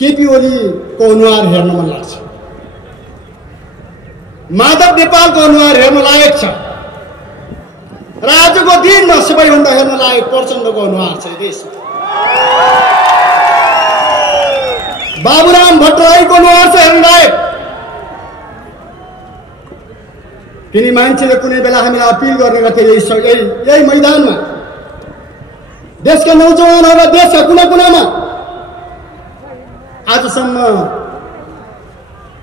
केपी ओलीको अनुहार हेर्न मन लाग्छ, माधव नेपालको अनुहार हेर्न लायक छ र आजको दिनमा सबैभन्दा हेर्न लायक प्रचण्डको अनुहार छ देशमा। बाबुराम भट्टराईको अनुहार छ हेर्न लायक। तिनी मान्छेले कुनै बेला हामीलाई अपिल गर्ने गर्थे यही मैदानमा, देशका नौजवानहरू, देशका कुना कुनामा आजसम्म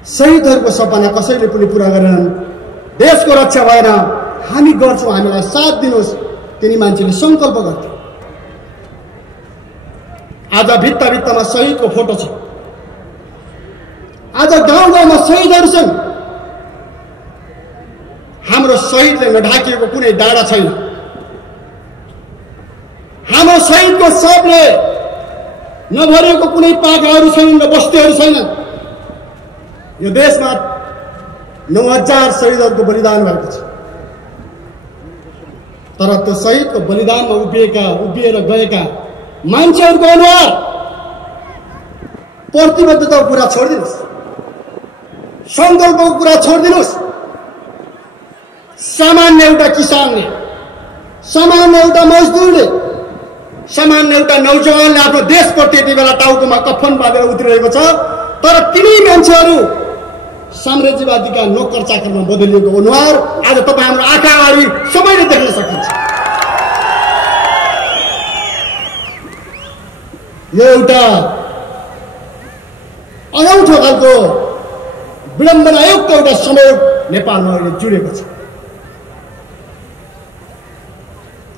शहीदहरूको सपना कसैले पनि पूरा गरेनन्। देशको रक्षा भएर हामी गर्छौँ, हामीलाई साथ दिनुहोस्, तिनी मान्छेले संकल्प गर्थे। आज भित्ता भित्तामा शहीदको फोटो छ, आज गाउँ गाउँमा शहीदहरू छन्। हाम्रो शहीदले नढाकिएको कुनै डाँडा छैन, हाम्रो शहीदको शवले नभरिएको कुनै पाखाहरू छैनन् र बस्तीहरू छैनन्। यो देशमा 9000 शहीदहरूको बलिदान भएको छ, तर त्यो शहीदको बलिदानमा उभिएर गएका मान्छेहरूको अनुहार, प्रतिबद्धताको कुरा छोडिदिनुहोस्, सङ्कल्पको कुरा छोडिदिनुहोस्। सामान्य एउटा किसानले, सामान्य एउटा मजदुरले, सामान्य एउटा नौजवानले आफ्नो देशप्रति यति बेला टाउकोमा कफन बाँधेर उत्रिरहेको छ, तर तिनी मान्छेहरू साम्राज्यवादीका नोकर चाकरमा बदलिएको अनुहार आज तपाईँ हाम्रो आँखा अगाडि सबैले देख्न सकिन्छ। यो एउटा अनौठो खालको विडम्बनायुक्त एउटा समय नेपालमा अहिले जुडेको छ।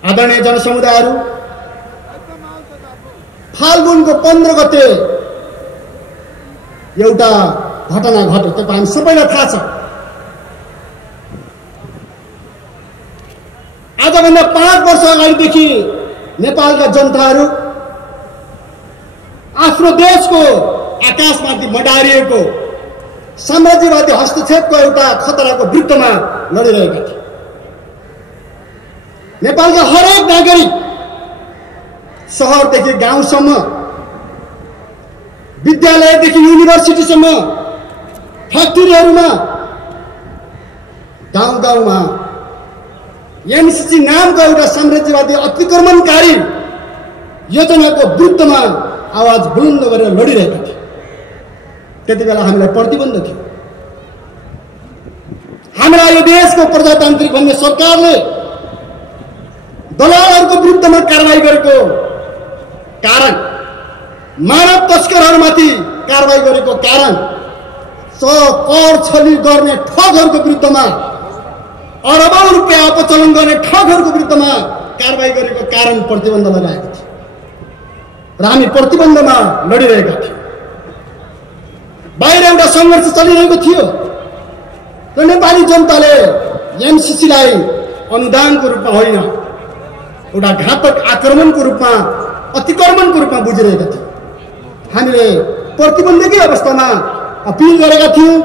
आदरणीय जनसमुदायहरू, फाल्गुनको 15 गते एउटा घटना घट्यो, तपाईँ हामी सबैलाई थाहा छ। आजभन्दा 5 वर्ष अगाडिदेखि नेपालका जनताहरू आफ्नो देशको आकाशमाथि मडारिएको साम्राज्यवादी हस्तक्षेपको एउटा खतराको विरुद्धमा लडिरहेका थिए। नेपालका हरेक नागरिक शहरदेखि गाउँसम्म, विद्यालयदेखि युनिभर्सिटीसम्म, फ्याक्ट्रीहरूमा, गाउँ गाउँमा एमसीसी नामको एउटा साम्राज्यवादी अतिक्रमणकारी योजनाको विरुद्धमा आवाज बुलन्द गरेर लडिरहेका थिए। त्यति बेला हामीलाई प्रतिबन्ध थियो। हाम्रा यो देशको प्रजातान्त्रिक भन्ने सरकारले दलालहरूको विरुद्धमा कारबाही गरेको कारण, मानव तस्करहरूमाथि कारबाही गरेको कारण, कर छली गर्ने ठगहरूको विरुद्धमा, अरबौं रुपियाँ अपचलन गर्ने ठगहरूको विरुद्धमा कारबाही गरेको कारण प्रतिबन्ध लगाएको थियो र हामी प्रतिबन्धमा लडिरहेका थियौँ। बाहिर एउटा सङ्घर्ष चलिरहेको थियो र नेपाली जनताले एमसीसीलाई अनुदानको रूपमा होइन, एउटा घातक आक्रमणको रूपमा, अतिक्रमणको रूपमा बुझिरहेका थियौँ। हामीले प्रतिबन्धकै अवस्थामा अपिल गरेका थियौँ,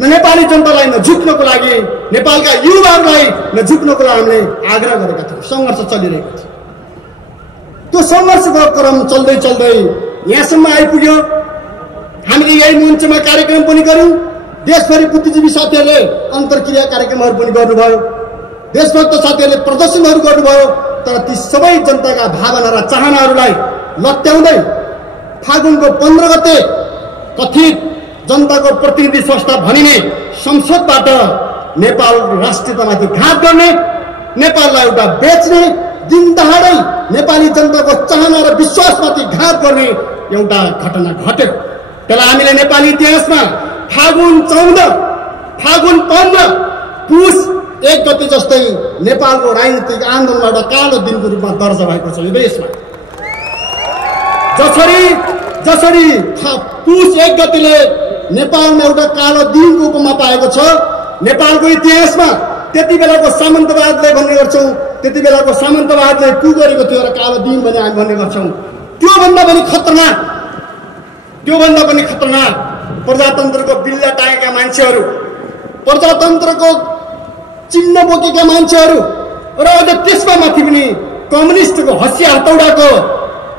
न नेपाली जनतालाई नझुक्नको लागि, नेपालका युवाहरूलाई नझुक्नको लागि हामीले आग्रह गरेका थियौँ। सङ्घर्ष चलिरहेको थियो। त्यो सङ्घर्षको क्रम चल्दै चल्दै यहाँसम्म आइपुग्यो। हामीले यही मञ्चमा कार्यक्रम पनि गऱ्यौँ। देशभरि बुद्धिजीवी साथीहरूले अन्तर्क्रिया कार्यक्रमहरू पनि गर्नुभयो, देशभक्त साथीहरूले प्रदर्शनहरू गर्नुभयो। तर ती सबै जनताका भावना र चाहनाहरूलाई लत्याउँदै फागुनको 15 गते कथित जनताको प्रतिनिधि संस्था भनिने संसदबाट नेपाल राष्ट्रियतामाथि घात गर्ने, नेपाललाई एउटा बेच्ने, दिन दहाडै नेपाली जनताको चाहना र विश्वासमाथि घात गर्ने एउटा घटना घट्यो। त्यसलाई हामीले नेपाली इतिहासमा फागुन 14, फागुन 15, पुस 1 गते जस्तै नेपालको राजनीतिक आन्दोलनबाट कालो दिनको रूपमा दर्जा भएको छ यो देशमा। जसरी पुस 1 गतेले नेपालमा एउटा कालो दिनको उपमा पाएको छ, नेपालको इतिहासमा त्यति बेलाको सामन्तवादले भन्ने गर्छौँ, त्यति बेलाको सामन्तवादले कु गरेको थियो र कालो दिन भने हामी भन्ने गर्छौँ। त्योभन्दा पनि खतरनाक प्रजातन्त्रको बिल्ला टाँगेका मान्छेहरू, प्रजातन्त्रको चिन्ह बोकेका मान्छेहरू र अझ त्यसमा माथि पनि कम्युनिस्टको हँसिया हतौडाको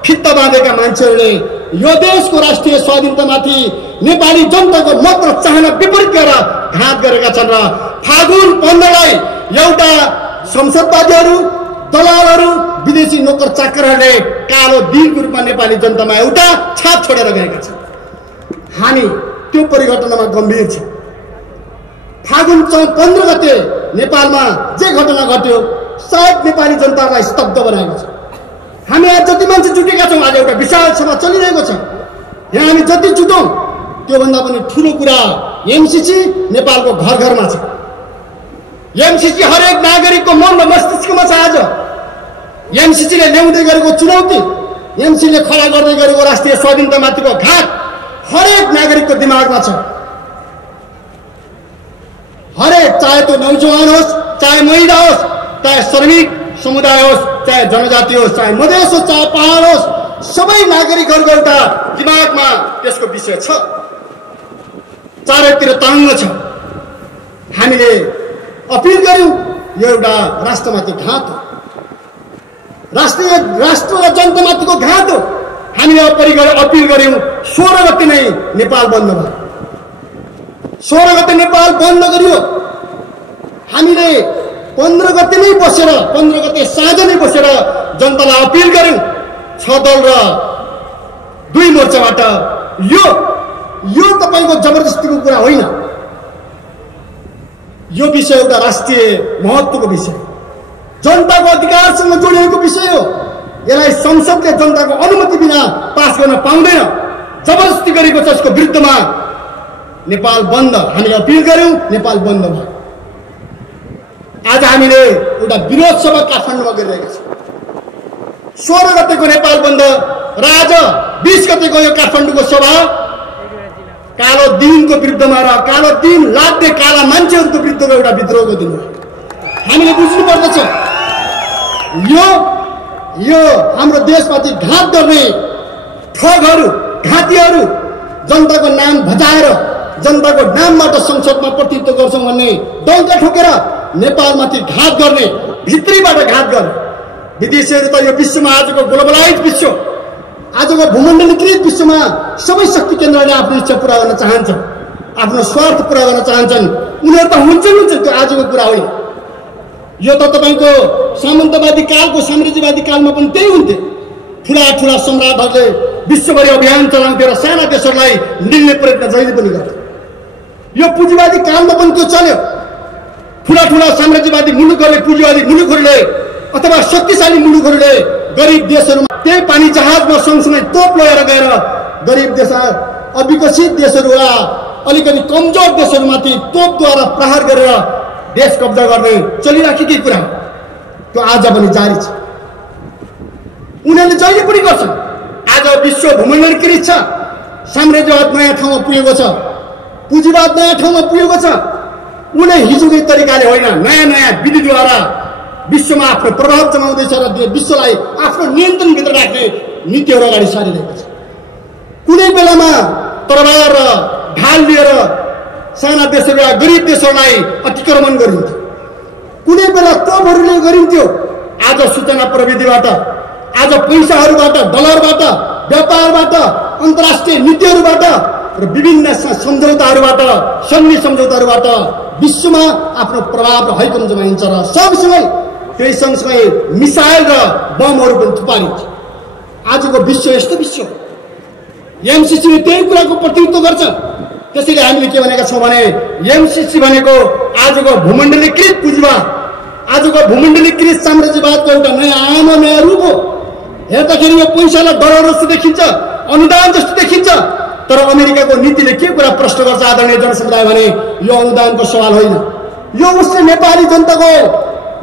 फित्ता बाँधेका मान्छेहरूले यो देशको राष्ट्रिय स्वाधीनतामाथि नेपाली जनताको मत र चाहना विपरीत गरेर घात गरेका छन् र फागुन 15 लाई एउटा संसदवादीहरू, दलालहरू, विदेशी नोकर चाकरहरूले कालो दिनको रूपमा नेपाली जनतामा एउटा छाप छोडेर गएका छन्। हामी त्यो परिघटनामा गम्भीर छ। फागुन 15 गते नेपालमा जे घटना घट्यो सायद नेपाली जनतालाई स्तब्ध बनाएको छ। हामी आज जति मान्छे जुटेका छौँ, आज एउटा विशाल सभा चलिरहेको छ, यहाँ हामी जति जुटौँ त्योभन्दा पनि ठुलो कुरा एमसीसी नेपालको घर घरमा छ। एमसीसी हरेक नागरिकको मन र मस्तिष्कमा छ। आज एमसीसीले ल्याउँदै गरेको चुनौती, एमसीसीले खडा गर्दै गरेको राष्ट्रिय स्वाधीनतामाथिको घात हरेक नागरिकको दिमागमा छ। हरेक, चाहे त्यो नौजवान होस्, चाहे महिला होस्, चाहे श्रमिक समुदाय होस्, चाहे जनजाति होस्, चाहे मधेस होस्, चाहे पहाड होस्, सबै नागरिकहरूको एउटा दिमागमा त्यसको विषय छ। चारैतिर तरङ्ग छ। हामीले अपिल गर्यौं, यो एउटा राष्ट्रमाथि घात हो, राष्ट्र र जनतामाथिको घात हो। हामीले अपिल गर्यौं 16 गते नै नेपाल बन्द भयो। 16 गते नेपाल बन्द गरियो। हामीले 15 गते नै बसेर, 15 गते साँझ नै बसेर जनतालाई अपिल गर्यौं 6 दल र 2 मोर्चाबाट, यो तपाईको जबरजस्तीको कुरा होइन। यो विषय एउटा राष्ट्रिय महत्त्वको विषय, जनताको अधिकारसँग जोडिएको विषय हो। यसलाई संसदले जनताको अनुमति बिना पास गर्न पाउँदैन। जबरजस्ती गरेको छ, यसको विरुद्धमा नेपाल बन्द हामीले अपिल गर्यौं, नेपाल बन्द भयो। आज हामीले एउटा विरोध सभा काठमाडौँमा गरिरहेका छौँ। 16 गतेको नेपाल बन्द र आज 20 गतेको यो काठमाडौँको सभा कालो दिनको विरुद्धमा र कालो दिन लाद्ने काला मान्छेहरूको विरुद्धको एउटा विद्रोहको दिन हो। हामीले बुझ्नु पर्दछ, यो हाम्रो देशमाथि घात गर्ने ठगहरू, घातीहरू जनताको नाम भजाएर जनताको नामबाट संसदमा प्रतिनिधित्व गर्छौं भन्ने डङ्का ठोकेर नेपालमाथि घात गर्ने, भित्रीबाट घात गर्ने विदेशीहरू त यो विश्वमा, आजको ग्लोबलाइज विश्व, आजको भूमण्डलीकृत विश्वमा सबै शक्ति केन्द्रहरूले आफ्नो इच्छा पूरा गर्न चाहन्छन्, आफ्नो स्वार्थ पूरा गर्न चाहन्छन्। उनीहरू त हुन्छन्, त्यो आजको कुरा होइन। यो त तपाईको सामन्तवादी कालको, साम्राज्यवादी कालमा पनि त्यही हुन्थ्यो। ठुला सम्राटहरूले विश्वभरि अभियान चलाउँथे र साना देशहरूलाई निल्ने प्रयत्न जहिले पनि गर्थे। यो पुँजीवादी कालमा पनि त्यो चल्यो। ठुला साम्राज्यवादी मुलुकहरूले, पुँजीवादी मुलुकहरूले अथवा शक्तिशाली मुलुकहरूले गरिब देशहरूमा त्यही पानी जहाजमा सँगसँगै तोप लिएर गएर गरिब देश, अविकसित देशहरू वा अलिकति कमजोर देशहरूमाथि तोपद्वारा प्रहार गरेर देश कब्जा गर्ने चलिराखेकै कुरा हो। त्यो आज पनि जारी छ। उनीहरूले जहिले पनि गर्छन्। आज विश्व भूमण्डलीकृत छ, साम्राज्यवाद नयाँ ठाउँमा पुगेको छ, पुँजीवाद नयाँ ठाउँमा पुगेको छ। उनले हिजोकै तरिकाले होइन, नयाँ विधिद्वारा विश्वमा आफ्नो प्रभाव जमाउँदैछ र विश्वलाई आफ्नो नियन्त्रणभित्र राख्ने नीतिहरू अगाडि सारिरहेको छ। कुनै बेलामा तरबार र ढाल लिएर साना देशहरू वा गरिब देशहरूलाई अतिक्रमण गरिन्थ्यो, कुनै बेला तोपहरूले गरिन्थ्यो। आज सूचना प्रविधिबाट, आज पैसाहरूबाट, डलरबाट, व्यापारबाट, अन्तर्राष्ट्रिय नीतिहरूबाट र विभिन्न सम्झौताहरूबाट, सन्धि सम्झौताहरूबाट विश्वमा आफ्नो प्रभाव र हैकम जमाइन्छ र सँगसँगै त्यही सँगसँगै मिसाइल र बमहरू पनि थुपारिन्छ। आजको विश्व यस्तो विश्व हो। एमसीसीले त्यही कुराको प्रतिनिधित्व गर्छ। त्यसैले हामीले के भनेका छौँ भने एमसीसी भनेको आजको भूमण्डलीकृत पुँजीवाद, आजको भूमण्डलीकृत साम्राज्यवादको एउटा नयाँ आयाम, नयाँ रूप हो। हेर्दाखेरि यो पैसालाई डलर जस्तो देखिन्छ, अनुदान जस्तो देखिन्छ, तर अमेरिकाको नीतिले के कुरा प्रश्न गर्छ आदरणीय जनसमुदाय भने यो अनुदानको सवाल होइन। यो उसले नेपाली जनताको,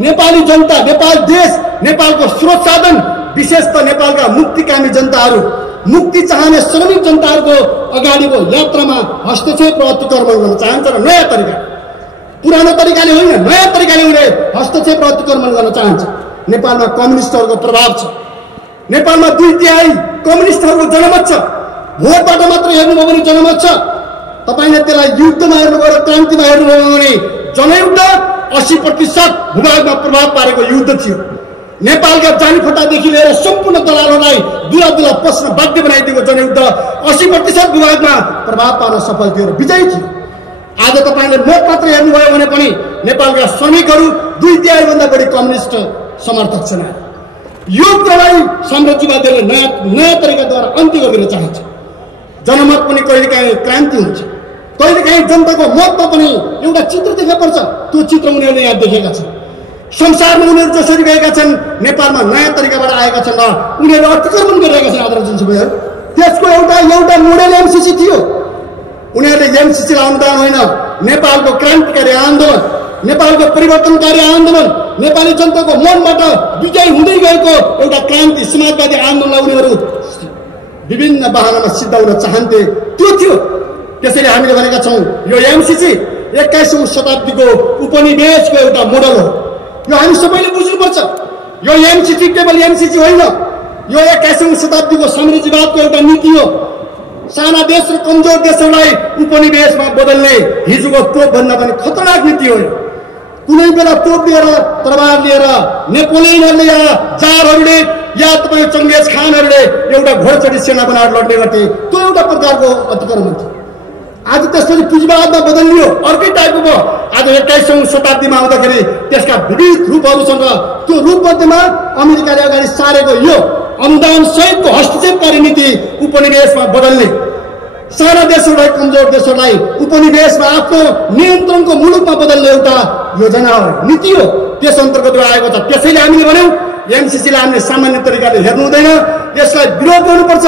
नेपाली जनता, नेपाल देश, नेपालको स्रोत साधन, विशेष त नेपालका मुक्तिकामी जनताहरू, मुक्ति चाहने श्रमिक जनताहरूको अगाडिको यात्रामा हस्तक्षेप र अतिक्रमण गर्न चाहन्छ र नयाँ तरिका, पुरानो तरिकाले होइन, नयाँ तरिकाले उनले हस्तक्षेप र अतिक्रमण गर्न चाहन्छ। नेपालमा कम्युनिस्टहरूको प्रभाव छ। नेपालमा 2/3 कम्युनिस्टहरूको जनमत छ। भोटबाट मात्र हेर्नुभयो भने जनमत छ। तपाईले त्यसलाई युद्धमा हेर्नुभयो र क्रान्तिमा हेर्नुभयो भने जनयुद्ध 80% भूभागमा प्रभाव पारेको युद्ध थियो। नेपालका जानीफटादेखि लिएर सम्पूर्ण दलालहरूलाई दुला पस्न बाध्य बनाइदिएको जनयुद्ध 80% विवादमा प्रभाव पार्न सफल थियो र विजयी थियो। आज तपाईले मत मात्र हेर्नुभयो भने पनि नेपालका श्रमिकहरू 2/3 भन्दा बढी कम्युनिस्ट समर्थक छन्। यो कुरालाई साम्राज्यवादीले नयाँ तरिकाद्वारा अन्त्य गर्न चाहन्छ। जनमत पनि कहिलेकाहीँ क्रान्ति हुन्छ, कहिलेकाहीँ जनताको मतमा पनि एउटा चित्र देखा पर्छ। त्यो चित्र उनीहरूले यहाँ देखेका छन्। संसारमा उनीहरू जसरी गएका छन्, नेपालमा नयाँ तरिकाबाट आएका छन् र उनीहरूले अतिक्रमण गरिरहेका छन्। आदरणीय जनसभाहरू, त्यसको एउटा मोडेल एमसीसी थियो। उनीहरूले एमसीसीलाई अनुदान होइन, नेपालको क्रान्तिकारी आन्दोलन, नेपालको परिवर्तनकारी आन्दोलन, नेपाली जनताको मनबाट विजय हुँदै गएको एउटा क्रान्ति समाजवादी आन्दोलनलाई उनीहरू विभिन्न बहानामा सिद्धाउन चाहन्थे। त्यो थियो। त्यसैले हामीले भनेका छौँ यो एमसीसी 21औं शताब्दीको उपनिवेशको एउटा मोडल हो। यो हामी सबैले बुझ्नुपर्छ। यो एमसीसी केवल एमसीसी होइन, यो 21औं शताब्दीको साम्राज्यवादको एउटा नीति हो। साना देश र कमजोर देशहरूलाई उपनिवेशमा बदल्ने हिजोको तोपभन्दा पनि खतरनाक नीति हो। कुनै बेला तोप लिएर, तरबार लिएर नेपोलियनहरूले या जारहरूले या तपाईँ चङ्गेज खानहरूले एउटा घोडचढी सेना बनाएर लड्ने गर्थे। त्यो एउटा प्रकारको अतिक्रमण थियो। आज त्यसपछि पुँजीवादमा बदलियो, अर्कै टाइपको भयो। आज 21औं शताब्दीमा आउँदाखेरि त्यसका विविध रूपहरू छन् र त्यो रूपमध्येमा अमेरिकाले अगाडि सारेको यो अनुदान सहितको हस्तक्षेपकारी नीति उपनिवेशमा बदल्ने, साना देशहरूलाई कमजोर देशहरूलाई उपनिवेशमा आफ्नो नियन्त्रणको मुलुकमा बदल्ने एउटा योजना हो, नीति हो। त्यस अन्तर्गत आएको छ। त्यसैले हामीले भन्यौँ एमसीसीलाई हामीले सामान्य तरिकाले हेर्नु हुँदैन, यसलाई विरोध गर्नुपर्छ।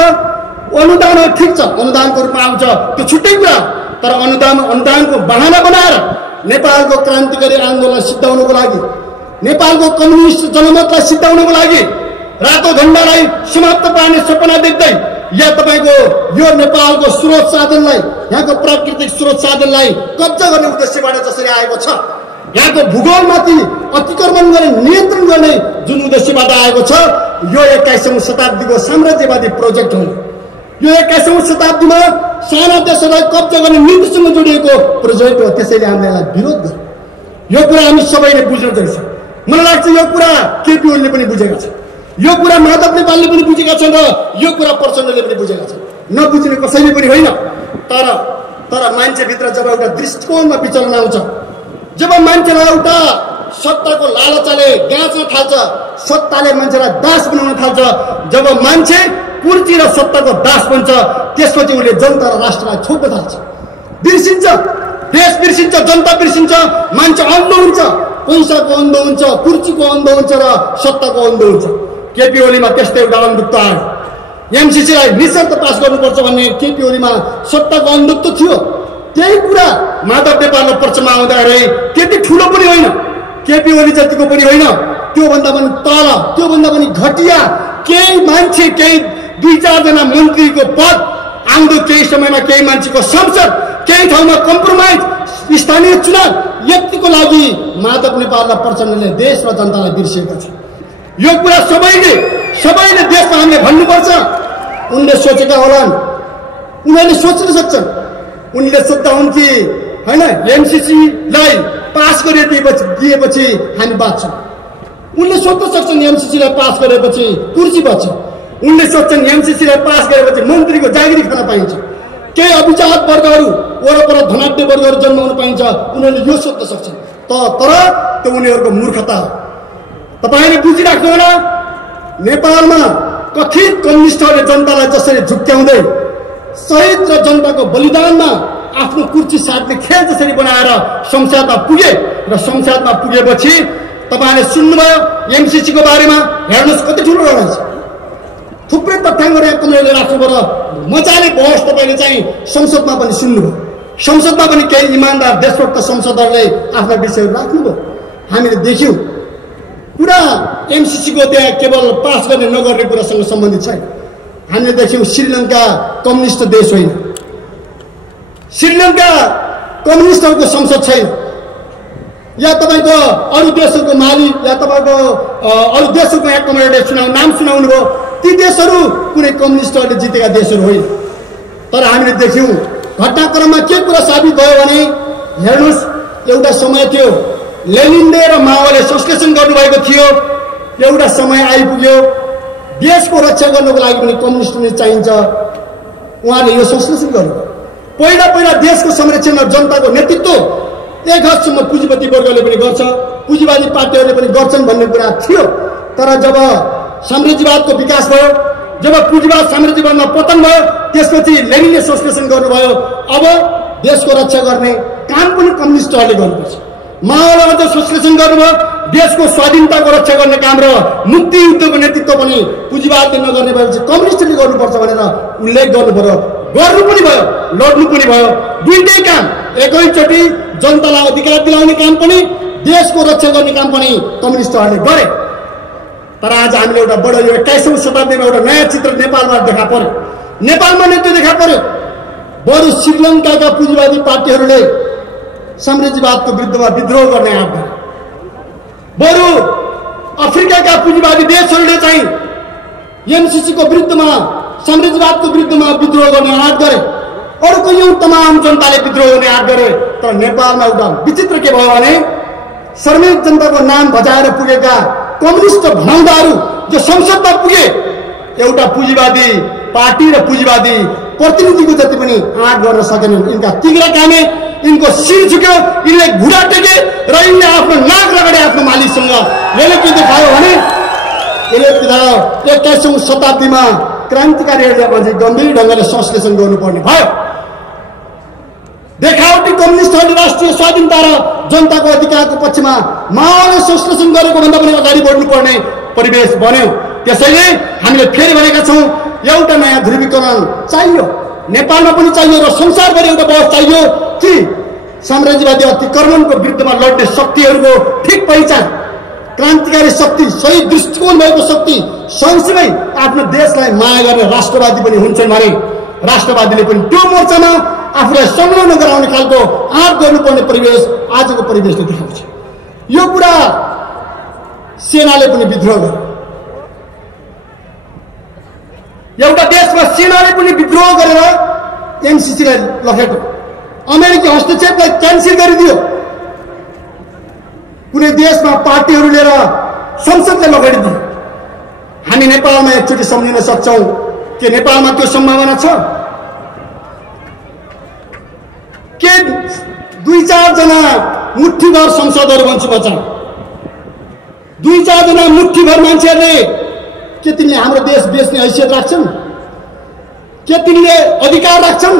अनुदान हो, ठिक छ, अनुदानको रूपमा आउँछ, त्यो छुट्टै कुरा। तर अनुदानको बहाना बनाएर नेपालको क्रान्तिकारी आन्दोलनलाई सिद्धाउनको लागि, नेपालको कम्युनिस्ट जनमतलाई सिद्धाउनको लागि, रातो झण्डालाई समाप्त पार्ने सपना देख्दै या तपाईँको यो नेपालको स्रोत साधनलाई, यहाँको प्राकृतिक स्रोत साधनलाई कब्जा गर्ने उद्देश्यबाट जसरी आएको छ, यहाँको भूगोलमाथि अतिक्रमण गर्ने, नियन्त्रण गर्ने जुन उद्देश्यबाट आएको छ, यो 21औं शताब्दीको साम्राज्यवादी प्रोजेक्ट हो। यो 21औं शताब्दीमा साना देशहरूलाई कब्जा गर्ने नीतिसँग जोडिएको प्रोजेक्ट हो। त्यसैले हामीले यसलाई विरोध गर्छौँ। यो कुरा हामी सबैले बुझ्न चाहिन्छ। मलाई लाग्छ यो कुरा केपी ओलीले पनि बुझेका छन्, यो कुरा माधव नेपालले पनि बुझेका छन् र यो कुरा प्रचण्डले पनि बुझेका छन्। नबुझ्ने कसैले पनि होइन। तर मान्छेभित्र जब एउटा दृष्टिकोणमा विचलन आउँछ, जब मान्छेलाई एउटा सत्ताको लालचाले गाँच्न थाल्छ, सत्ताले मान्छेलाई दास बनाउन थाल्छ, जब मान्छे कुर्सी र सत्ताको दास बन्छ, त्यसपछि उसले जनता र राष्ट्रलाई छोड्न थाल्छ। बिर्सिन्छ, देश बिर्सिन्छ, जनता बिर्सिन्छ, मान्छे अन्ध हुन्छ, पैसाको अन्ध हुन्छ, कुर्सीको अन्ध हुन्छ र सत्ताको अन्ध हुन्छ। केपी ओलीमा त्यस्तै एउटा अन्धत्व आयो। एमसीसीलाई निशर्त पास गर्नुपर्छ भन्ने केपी ओलीमा सत्ताको अन्धत्व थियो। त्यही कुरा माधव नेपालको पक्षमा आउँदाखेरि त्यति ठुलो पनि होइन, केपी ओली जतिको पनि होइन, त्योभन्दा पनि तल, त्योभन्दा पनि घटिया केही मान्छे, केही 2-4 जना मन्त्रीको पद, आउँदो केही समयमा केही मान्छेको संसद, केही ठाउँमा कम्प्रोमाइज, स्थानीय चुनाव, यतिको लागि माधव नेपाल र प्रचण्डले देश र जनतालाई बिर्सिएका छन्। यो कुरा सबैले देशमा हामीले भन्नुपर्छ। उनले सोचेका होलान्, उनीहरूले सोच्न सक्छन्। उनले सोच्दा हुन् कि होइन एमसीसीलाई पास दिएपछि हामी बाँच्छौँ। उनले सोच्न सक्छन् एमसीसीलाई पास गरेपछि कुर्सी बच्छ। उनले सोच्छन् एमसीसीलाई पास गरेपछि मन्त्रीको जागिरी खान पाइन्छ, केही अभिजात वर्गहरू, वरपर धनाढ्य वर्गहरू जन्माउन पाइन्छ। उनीहरूले यो सोच्न सक्छन्। तर त्यो उनीहरूको मूर्खता हो। तपाईँले बुझिराख्नु होला, नेपालमा कथित कम्युनिस्टहरूले जनतालाई जसरी झुक्क्याउँदै शहीद र जनताको बलिदानमा आफ्नो कुर्सी साट्ने खेल जसरी बनाएर संसदमा पुगे र संसदमा पुगेपछि तपाईँले सुन्नुभयो एमसीसीको बारेमा। हेर्नुहोस् कति ठुलो लडाइँ छ। थुप्रै तथ्याङ्कहरू यहाँ तपाईँले राख्नुभयो, मजाले बहस तपाईँले चाहिँ संसदमा पनि सुन्नुभयो। संसदमा पनि केही इमान्दार देशभक्त संसदहरूले आफ्ना विषयहरू राख्नुभयो। हामीले देख्यौँ पुरा एमसीसीको त्यहाँ केवल पास गर्ने नगर्ने कुरासँग सम्बन्धित छैन। हामीले देख्यौँ श्रीलङ्का कम्युनिस्ट देश होइन, श्रीलङ्का कम्युनिस्टहरूको संसद छैन। या तपाईँको अरू देशहरूको माली या तपाईँको अरू देशहरूको यहाँ कमेन्टले नाम सुनाउनु भयो, ती देशहरू कुनै कम्युनिस्टहरूले जितेका देशहरू होइन। तर हामीले देख्यौँ घटनाक्रममा के कुरा साबित भयो भने, हेर्नुहोस् एउटा समय थियो लेनिनले र माओले संश्लेषण गर्नुभएको थियो। एउटा समय आइपुग्यो देशको रक्षा गर्नको लागि पनि कम्युनिस्ट नै चाहिन्छ। उहाँले यो संश्लेषण गर्नु पहिला पहिला देशको संरक्षण र जनताको नेतृत्व एक हदसम्म पुँजीपति वर्गले पनि गर्छ, पुँजीवादी पार्टीहरूले पनि गर्छन् भन्ने कुरा थियो। तर जब साम्राज्यवादको विकास भयो, जब पुँजीवाद साम्राज्यवादमा पतन भयो, त्यसपछि लेनिनले संश्लेषण गर्नुभयो अब देशको रक्षा गर्ने काम पनि कम्युनिस्टहरूले गर्नुपर्छ। माओवादीले संश्लेषण गर्नुभयो देशको स्वाधीनताको रक्षा गर्ने काम र मुक्ति युद्धको नेतृत्व पनि पुँजीवादले नगर्ने भएपछि कम्युनिस्टले गर्नुपर्छ भनेर उल्लेख गर्नुपर्यो। गर्नु पनि भयो, लड्नु पनि भयो। दुईटै काम एकैचोटि जनतालाई अधिकार दिलाउने काम पनि देशको रक्षा गर्ने काम पनि कम्युनिस्टहरूले गरे। तर आज हामीले एउटा बडो यो 21औं शताब्दीमा एउटा नयाँ चित्र नेपालमा देखा पर्यो। नेपालमा नै त्यो देखा पर्यो। बरु श्रीलङ्काका पुँजीवादी पार्टीहरूले साम्राज्यवादको विरुद्धमा विद्रोह गर्ने आँट गरे। बरु अफ्रिकाका पुँजीवादी देशहरूले चाहिँ एमसीसीको विरुद्धमा साम्राज्यवादको विरुद्धमा विद्रोह गर्ने आँट गरे। अरू कयौं तमाम जनताले विद्रोह गर्ने आँट गरे। तर नेपालमा एउटा विचित्र के भयो भने श्रमिक जनताको नाम बजाएर पुगेका कम्युनिस्ट भनाउँदाहरू जो संसदमा पुगे एउटा पुँजीवादी पार्टी र पुँजीवादी प्रतिनिधिको जति पनि आँट गर्न सकेनन्। यिनका तिग्रा कामे, यिनको शिर झुक्यो, यिनले घुँडा टेके र यिनले आफ्नो नाक रगडे आफ्नो मालिकसँग। यसले के देखायो भने यसले देखायो 21औं शताब्दीमा क्रान्तिकारीहरूले अझै गम्भीर ढङ्गले संश्लेषण गर्नुपर्ने भयो। देखावटी कम्युनिस्टहरूले राष्ट्रिय स्वाधीनता र जनताको अधिकारको पक्षमा माओवादीले संश्लेषण गरेको भन्दा पनि अगाडि बढ्नुपर्ने परिवेश बन्यो। त्यसैले हामीले फेरि भनेका छौँ एउटा नयाँ ध्रुवीकरण चाहियो, नेपालमा पनि चाहियो र संसारभरि एउटा बहस चाहियो कि साम्राज्यवादी अतिक्रमणको विरुद्धमा लड्ने शक्तिहरूको ठिक पहिचान, क्रान्तिकारी शक्ति, सही दृष्टिकोण भएको शक्ति सँगसँगै आफ्नो देशलाई माया गर्ने राष्ट्रवादी पनि हुन्छन् भने राष्ट्रवादीले पनि त्यो मोर्चामा आफूलाई संलग्न गराउने खालको आँट गर्नुपर्ने परिवेश आजको परिवेशले देखाउँछ। यो कुरा सेनाले पनि विद्रोह गर्यो। एउटा देशमा सेनाले पनि विद्रोह गरेर एमसीसीलाई लखेट्यो, अमेरिकी हस्तक्षेपलाई क्यान्सल गरिदियो। कुनै देशमा पार्टीहरू लिएर संसदले लखेटिदियो। हामी नेपालमा एकचोटि सम्झिन सक्छौँ के नेपालमा त्यो सम्भावना छ के 2-4 जना मुठ्ठीभर संसदहरू बन्छु बच्चा, 2-4 जना मुठ्ठीभर मान्छेहरूले के तिनले हाम्रो देश बेच्ने हैसियत राख्छन्? के तिनले अधिकार राख्छन्?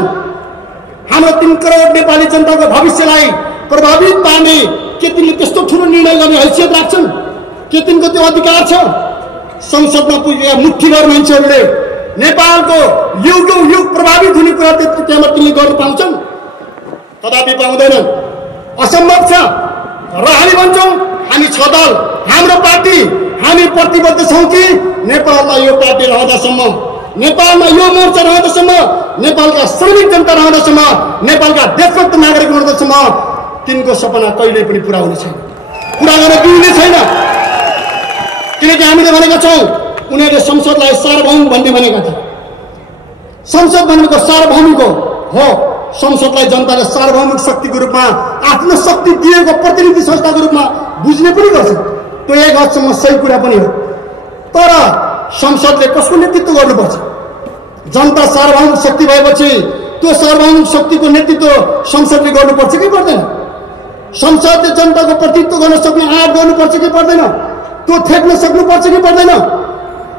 हाम्रो 3 करोड नेपाली जनताको भविष्यलाई प्रभावित पार्ने के तिनले त्यस्तो ठुलो निर्णय गर्ने हैसियत राख्छन्? के तिनको त्यो अधिकार छ? संसदमा पुगेका मुठ्ठीभर मान्छेहरूले नेपालको युग प्रभावित हुने कुरा त्यहाँ तिनले गर्न पाउँछन्? कदापि पाउँदैनन्। असम्भव छ। र हामी भन्छौँ हामी 6 दल, हाम्रो पार्टी, हामी प्रतिबद्ध छौँ कि नेपालमा यो पार्टी रहँदासम्म, नेपालमा यो मोर्चा रहँदासम्म, नेपालका श्रमिक जनता रहँदासम्म, नेपालका देशभक्त नागरिक रहँदासम्म तिनको सपना कहिल्यै पनि पुरा हुने छैन, पुरा गर्न दिइने छैन। किनकि हामीले भनेका छौँ उनीहरूले संसदलाई सार्वभौम भन्ने भनेका थिए। संसद भनेको सार्वभौमिक हो। संसदलाई जनताले सार्वभौमिक शक्तिको रूपमा आफ्नो शक्ति दिएको प्रतिनिधि संस्थाको रूपमा बुझ्ने पनि गर्छ। त्यो एक हदसम्म सही कुरा पनि हो। तर संसदले कसको नेतृत्व गर्नुपर्छ? जनता सार्वभौमिक शक्ति भएपछि त्यो सार्वभौमिक शक्तिको नेतृत्व संसदले गर्नुपर्छ कि पर्दैन? संसदले जनताको प्रतिनिधित्व गर्न सक्ने आँट गर्नुपर्छ कि पर्दैन? त्यो थेक्न सक्नुपर्छ कि पर्दैन?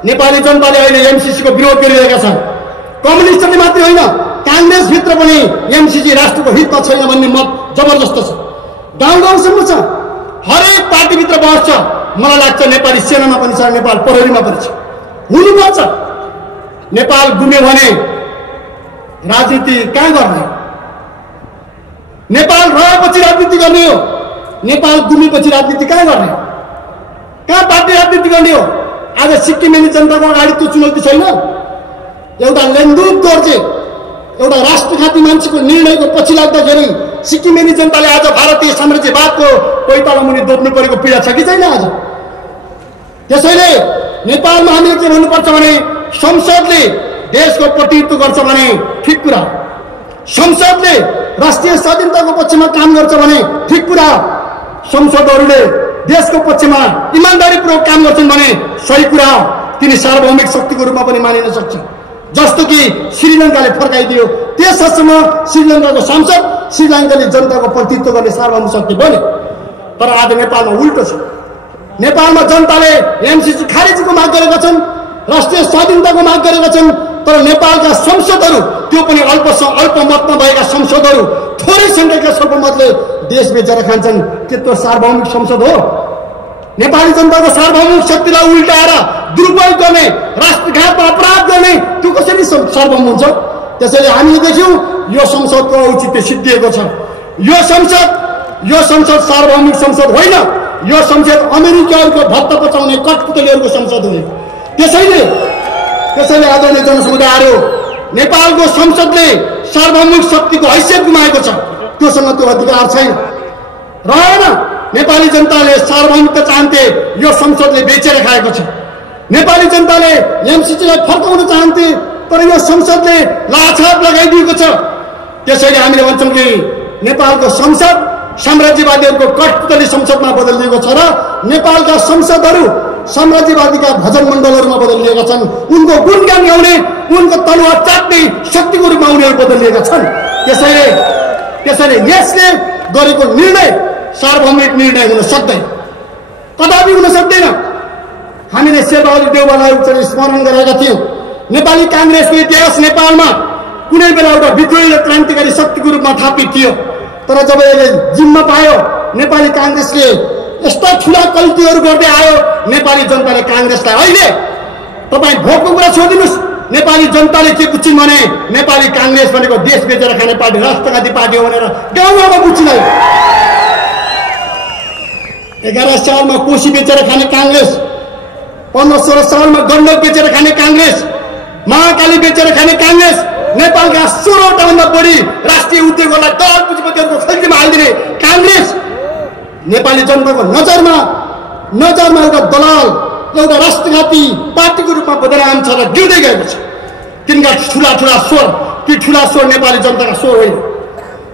नेपाली जनताले अहिले एमसीसीको विरोध गरिरहेका छन्। कम्युनिस्टले मात्रै होइन, काङ्ग्रेसभित्र पनि एमसीसी राष्ट्रको हितमा छैन भन्ने मत जबरजस्त छ, गाउँ गाउँसम्म छ, हरेक पार्टीभित्र बहस छ। मलाई लाग्छ नेपाली सेनामा पनि छ, नेपाल प्रहरीमा पनि छ, हुनुपर्छ। नेपाल गुम्यो भने राजनीति कहाँ गर्ने? नेपाल रहेपछि राजनीति गर्ने हो, नेपाल गुमेपछि राजनीति कहाँ गर्ने? कहाँ पार्टी राजनीति गर्ने हो? आज सिक्किमेली जनताको अगाडि त्यो चुनौती छैन। एउटा लेन्दुप गर्जे एउटा राष्ट्रघाती मान्छेको निर्णयको पछि लाग्दाखेरि सिक्किमेली जनताले आज भारतीय साम्राज्यवादको पैताला मुनि दोब्नु परेको पीडा छ कि छैन आज? त्यसैले नेपालमा हामीले के भन्नुपर्छ भने संसदले देशको प्रतिनिधित्व गर्छ भने ठिक कुरा, संसदले राष्ट्रिय स्वाधीनताको पक्षमा काम गर्छ भने ठिक कुरा, संसदहरूले देशको पक्षमा इमानदारीपूर्वक काम गर्छन् भने सही कुरा हो, तिनी सार्वभौमिक शक्तिको रूपमा पनि मानिन सक्छ। जस्तो कि श्रीलङ्काले फर्काइदियो, त्यस हदसम्म श्रीलङ्काको सांसद श्रीलङ्काली जनताको प्रतिनिधित्व गर्ने सार्वभौमिक शक्ति बन्यो। तर आज नेपालमा उल्टो छ। नेपालमा जनताले एमसीसी खारेजीको माग गरेका छन्, राष्ट्रिय स्वाधीनताको माग गरेका छन्, तर नेपालका संसदहरू, त्यो पनि अल्पमतमा भएका संसदहरू, थोरै संख्याका स्वल्पमतले देश बेचेर खान्छन्। के त्यो सार्वभौमिक संसद हो? नेपाली जनताको सार्वभौमिक शक्तिलाई उल्टाएर दुरुपयोग गर्ने, राष्ट्रघातमा अपराध गर्ने, त्यो कसरी सार्वभौम हुन्छ? त्यसैले हामीले देख्यौँ यो संसदको औचित्य सिद्धिएको छ। यो संसद सार्वभौमिक संसद होइन, यो संसद अमेरिकाहरूको भत्ता पचाउने कठपुतलीहरूको संसद हो। त्यसैले आदरणीय जनसमुदायहरू, नेपालको संसदले सार्वभौमिक शक्तिको हैसियत गुमाएको छ, त्योसँग त्यो अधिकार छैन, रहेन। नेपाली जनताले सार्वभौमिकता चाहन्थे, यो संसदले बेचेर खाएको छ। नेपाली जनताले एमसीसीलाई फर्काउन चाहन्थे, तर यो संसदले लाछाप लगाइदिएको छ। त्यसैले हामीले भन्छौँ कि नेपालको संसद साम्राज्यवादीहरूको कठपुतली संसदमा बदलिएको छ र नेपालका संसदहरू साम्राज्यवादीका भजन मण्डलहरूमा बदलिएका छन्। उनको गुणगान गाउने, उनको तलवार चाट्ने शक्तिको रूपमा उनीहरू बदलिएका छन्। त्यसैले यसले गरेको निर्णय सार्वभौमिक निर्णय हुन सक्दैन, कदापि हुन सक्दैन। हामीले शेरबहादुर देउवालाई स्मरण गरेका थियौँ। नेपाली काङ्ग्रेसको इतिहास नेपालमा कुनै बेला एउटा विद्रोही र क्रान्तिकारी शक्तिको रूपमा थापित थियो, तर जब यसले जिम्मा पायो, नेपाली काङ्ग्रेसले यस्ता ठुला गल्तीहरू गर्दै आयो। नेपाली जनताले काङ्ग्रेसलाई अहिले तपाईँ भोकको कुरा छोडिदिनुहोस्, नेपाली जनताले के बुझ्छिन् भने नेपाली काङ्ग्रेस भनेको देश बेचेर खाने पार्टी, राष्ट्रघाती पार्टी हो भनेर गाउँ गाउँमा बुझ्छिन्। 11 सालमा कोशी बेचेर खाने काङ्ग्रेस, 15-16 सालमा गण्डक बेचेर खाने काङ्ग्रेस, महाकाली बेचेर खाने काङ्ग्रेस, नेपालका 16वटा भन्दा बढी राष्ट्रिय उद्योगहरूलाई दलाल पुँजीपतिहरूको खल्तीमा हालिदिने काङ्ग्रेस नेपाली जनताको नजरमा एउटा दलाल, एउटा राष्ट्रघाती पार्टीको रूपमा बदनाम छ र गिर्दै गएको छ। तिनका ठुला स्वर, ती ठुला स्वर नेपाली जनताका स्वर होइन।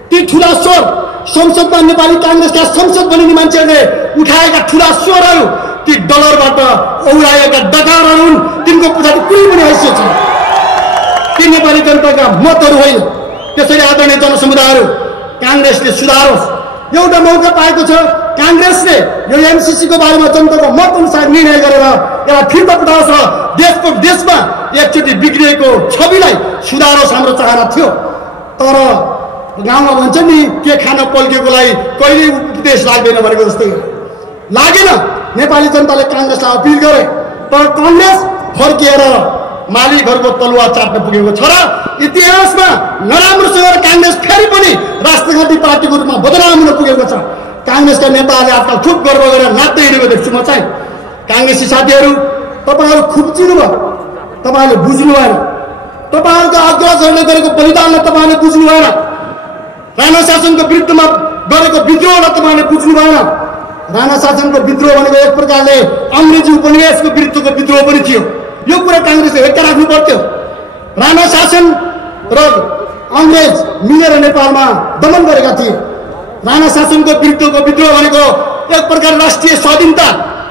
ती ठुला स्वर संसदमा नेपाली काङ्ग्रेसका संसद बनिने मान्छेहरूले उठाएका ठुला स्वरहरू, ती डलरबाट औराएका डकारहरू हुन्। तिनको पछाडि कुनै पनि हैसियत छैन, ती नेपाली जनताका मतहरू होइन। त्यसैले आदरणीय जनसमुदायहरू, काङ्ग्रेसले सुधारोस्। एउटा मौका पाएको छ, काङ्ग्रेसले यो एमसीसीको बारेमा जनताको मत अनुसार निर्णय गरेर यसलाई फिर्ता पठाओस् र देशमा एकचोटि बिग्रिएको छविलाई सुधारोस्, हाम्रो चाहना थियो। तर गाउँमा भन्छ नि, के खान पल्केकोलाई कहिले उपदेश लाग्दैन भनेको जस्तै लागेन। नेपाली जनताले काङ्ग्रेसलाई अपिल गरे, तर काङ्ग्रेस फर्किएर मालिकहरूको तलवार चाट्न पुगेको छ र इतिहासमा नराम्रोसँग काङ्ग्रेस फेरि पनि राष्ट्रघाती पार्टीको रूपमा बदनाम हुन पुगेको छ। काङ्ग्रेसका नेताहरूले आजकल खुब गर्व गरेर नाच्दै हिँडेको देख्छु म चाहिँ। काङ्ग्रेसी साथीहरू, तपाईँहरू खुब्चिनु भयो, तपाईँहरूले बुझ्नु भएन। तपाईँहरूका अग्रजहरूले गरेको बलिदानलाई तपाईँहरूले बुझ्नु भएन। राणा शासनको विरुद्धमा गरेको विद्रोहलाई तपाईँहरूले बुझ्नु भएन। राणा शासनको विद्रोह भनेको एक प्रकारले अङ्ग्रेजी उपनिवेशको विरुद्धको विद्रोह पनि थियो। यो कुरा काङ्ग्रेसले हेक्का राख्नु पर्थ्यो। राणा शासन र अङ्ग्रेज मिलेर नेपालमा दमन गरेका थिए। राणा शासनको विरुद्धको विद्रोह भनेको एक प्रकार राष्ट्रिय स्वाधीनता,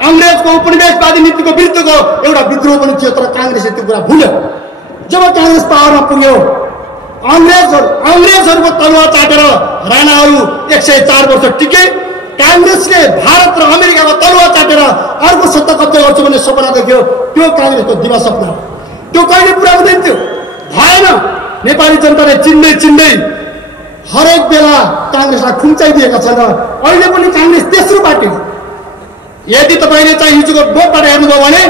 अङ्ग्रेजको उपनिवेशवादी नीतिको विरुद्धको एउटा विद्रोह पनि थियो। तर काङ्ग्रेसले त्यो कुरा भुल्यो। जब काङ्ग्रेस पावरमा पुग्यो, अङ्ग्रेजहरूको तलवार चाटेर राणाहरू 104 वर्ष टिके। काङ्ग्रेसले भारत र अमेरिकाको तलवार चाटेर अर्को सत्ता कब्जा गर्छ भन्ने सपना देख्यो। त्यो काङ्ग्रेसको दिवा सपना, त्यो कहिले पुरा हुँदैन थियो, भएन। नेपाली जनताले चिन्दै हरेक बेला काङ्ग्रेसलाई खुम्चाइदिएका छन्। अहिले पनि काङ्ग्रेस तेस्रो पार्टी हो। यदि तपाईँले चाहिँ हिजोको बोटबाट हेर्नुभयो भने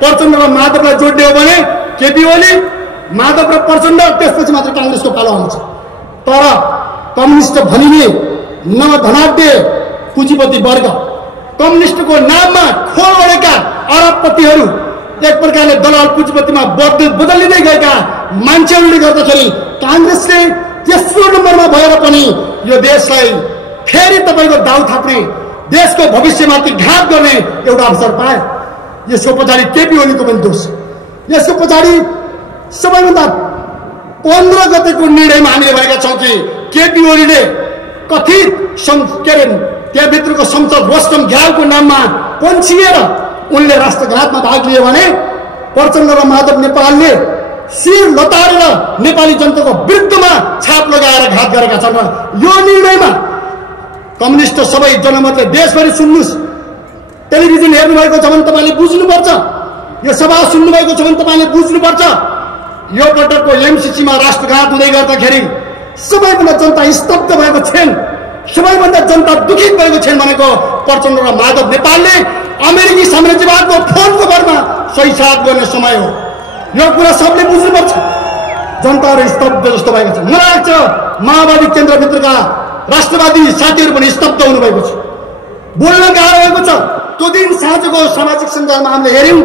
प्रचण्ड र माधवलाई जोड्ने हो भने केपी ओली, माधव र प्रचण्ड, त्यसपछि मात्र काङ्ग्रेसको पालो आउँछ। तर कम्युनिस्ट भनिने नधनाढ्य पुँजीपति वर्ग, कम्युनिस्टको नाममा खोल ओढेका अरबपतिहरू, एक प्रकारले दलाल पुँजीपतिमा बदलिँदै गएका मान्छेहरूले गर्दाखेरि काङ्ग्रेसले तेस्रो नम्बरमा भएर पनि यो देशलाई फेरि तपाईँको दाउ थाप्ने, देशको भविष्यमाथि घात गर्ने एउटा अवसर पायो। यसको पछाडि केपी ओलीको पनि दोष। यसको पछाडि सबैभन्दा 15 गतेको निर्णयमा हामीले भनेका छौँ कि केपी ओलीले कथित त्यहाँभित्रको संसद रोस्टम घ्यालको नाममा पन्छिएर उनले राष्ट्रघातमा भाग लिए भने प्रचण्ड र माधव नेपालले शिर लतारेर नेपाली जनताको विरुद्धमा छाप लगाएर घात गरेका छन्। यो निर्णयमा कम्युनिस्ट सबै जनमतले देशभरि सुन्नुस्, टेलिभिजन हेर्नुभएको छ भने तपाईँले बुझ्नुपर्छ, यो सभा सुन्नुभएको छ भने तपाईँले बुझ्नुपर्छ। यो पटकको एमसीसीमा राष्ट्रघात हुँदै गर्दाखेरि सबैभन्दा जनता स्तब्ध भएको छन्, सबैभन्दा जनता दुखित भएको छन् भनेको प्रचण्ड र माधव नेपालले अमेरिकी साम्राज्यवादको फोनको भरमा सही साथ गर्ने समय हो। यो कुरा सबले बुझ्नुपर्छ। जनताहरू स्तब्ध जस्तो भएको छ। मलाई लाग्छ माओवादी केन्द्रभित्रका राष्ट्रवादी साथीहरू पनि स्तब्ध हुनुभएको छ, बोल्न गाह्रो भएको छ। त्यो दिन साँझको सामाजिक सञ्जालमा हामीले हेऱ्यौँ,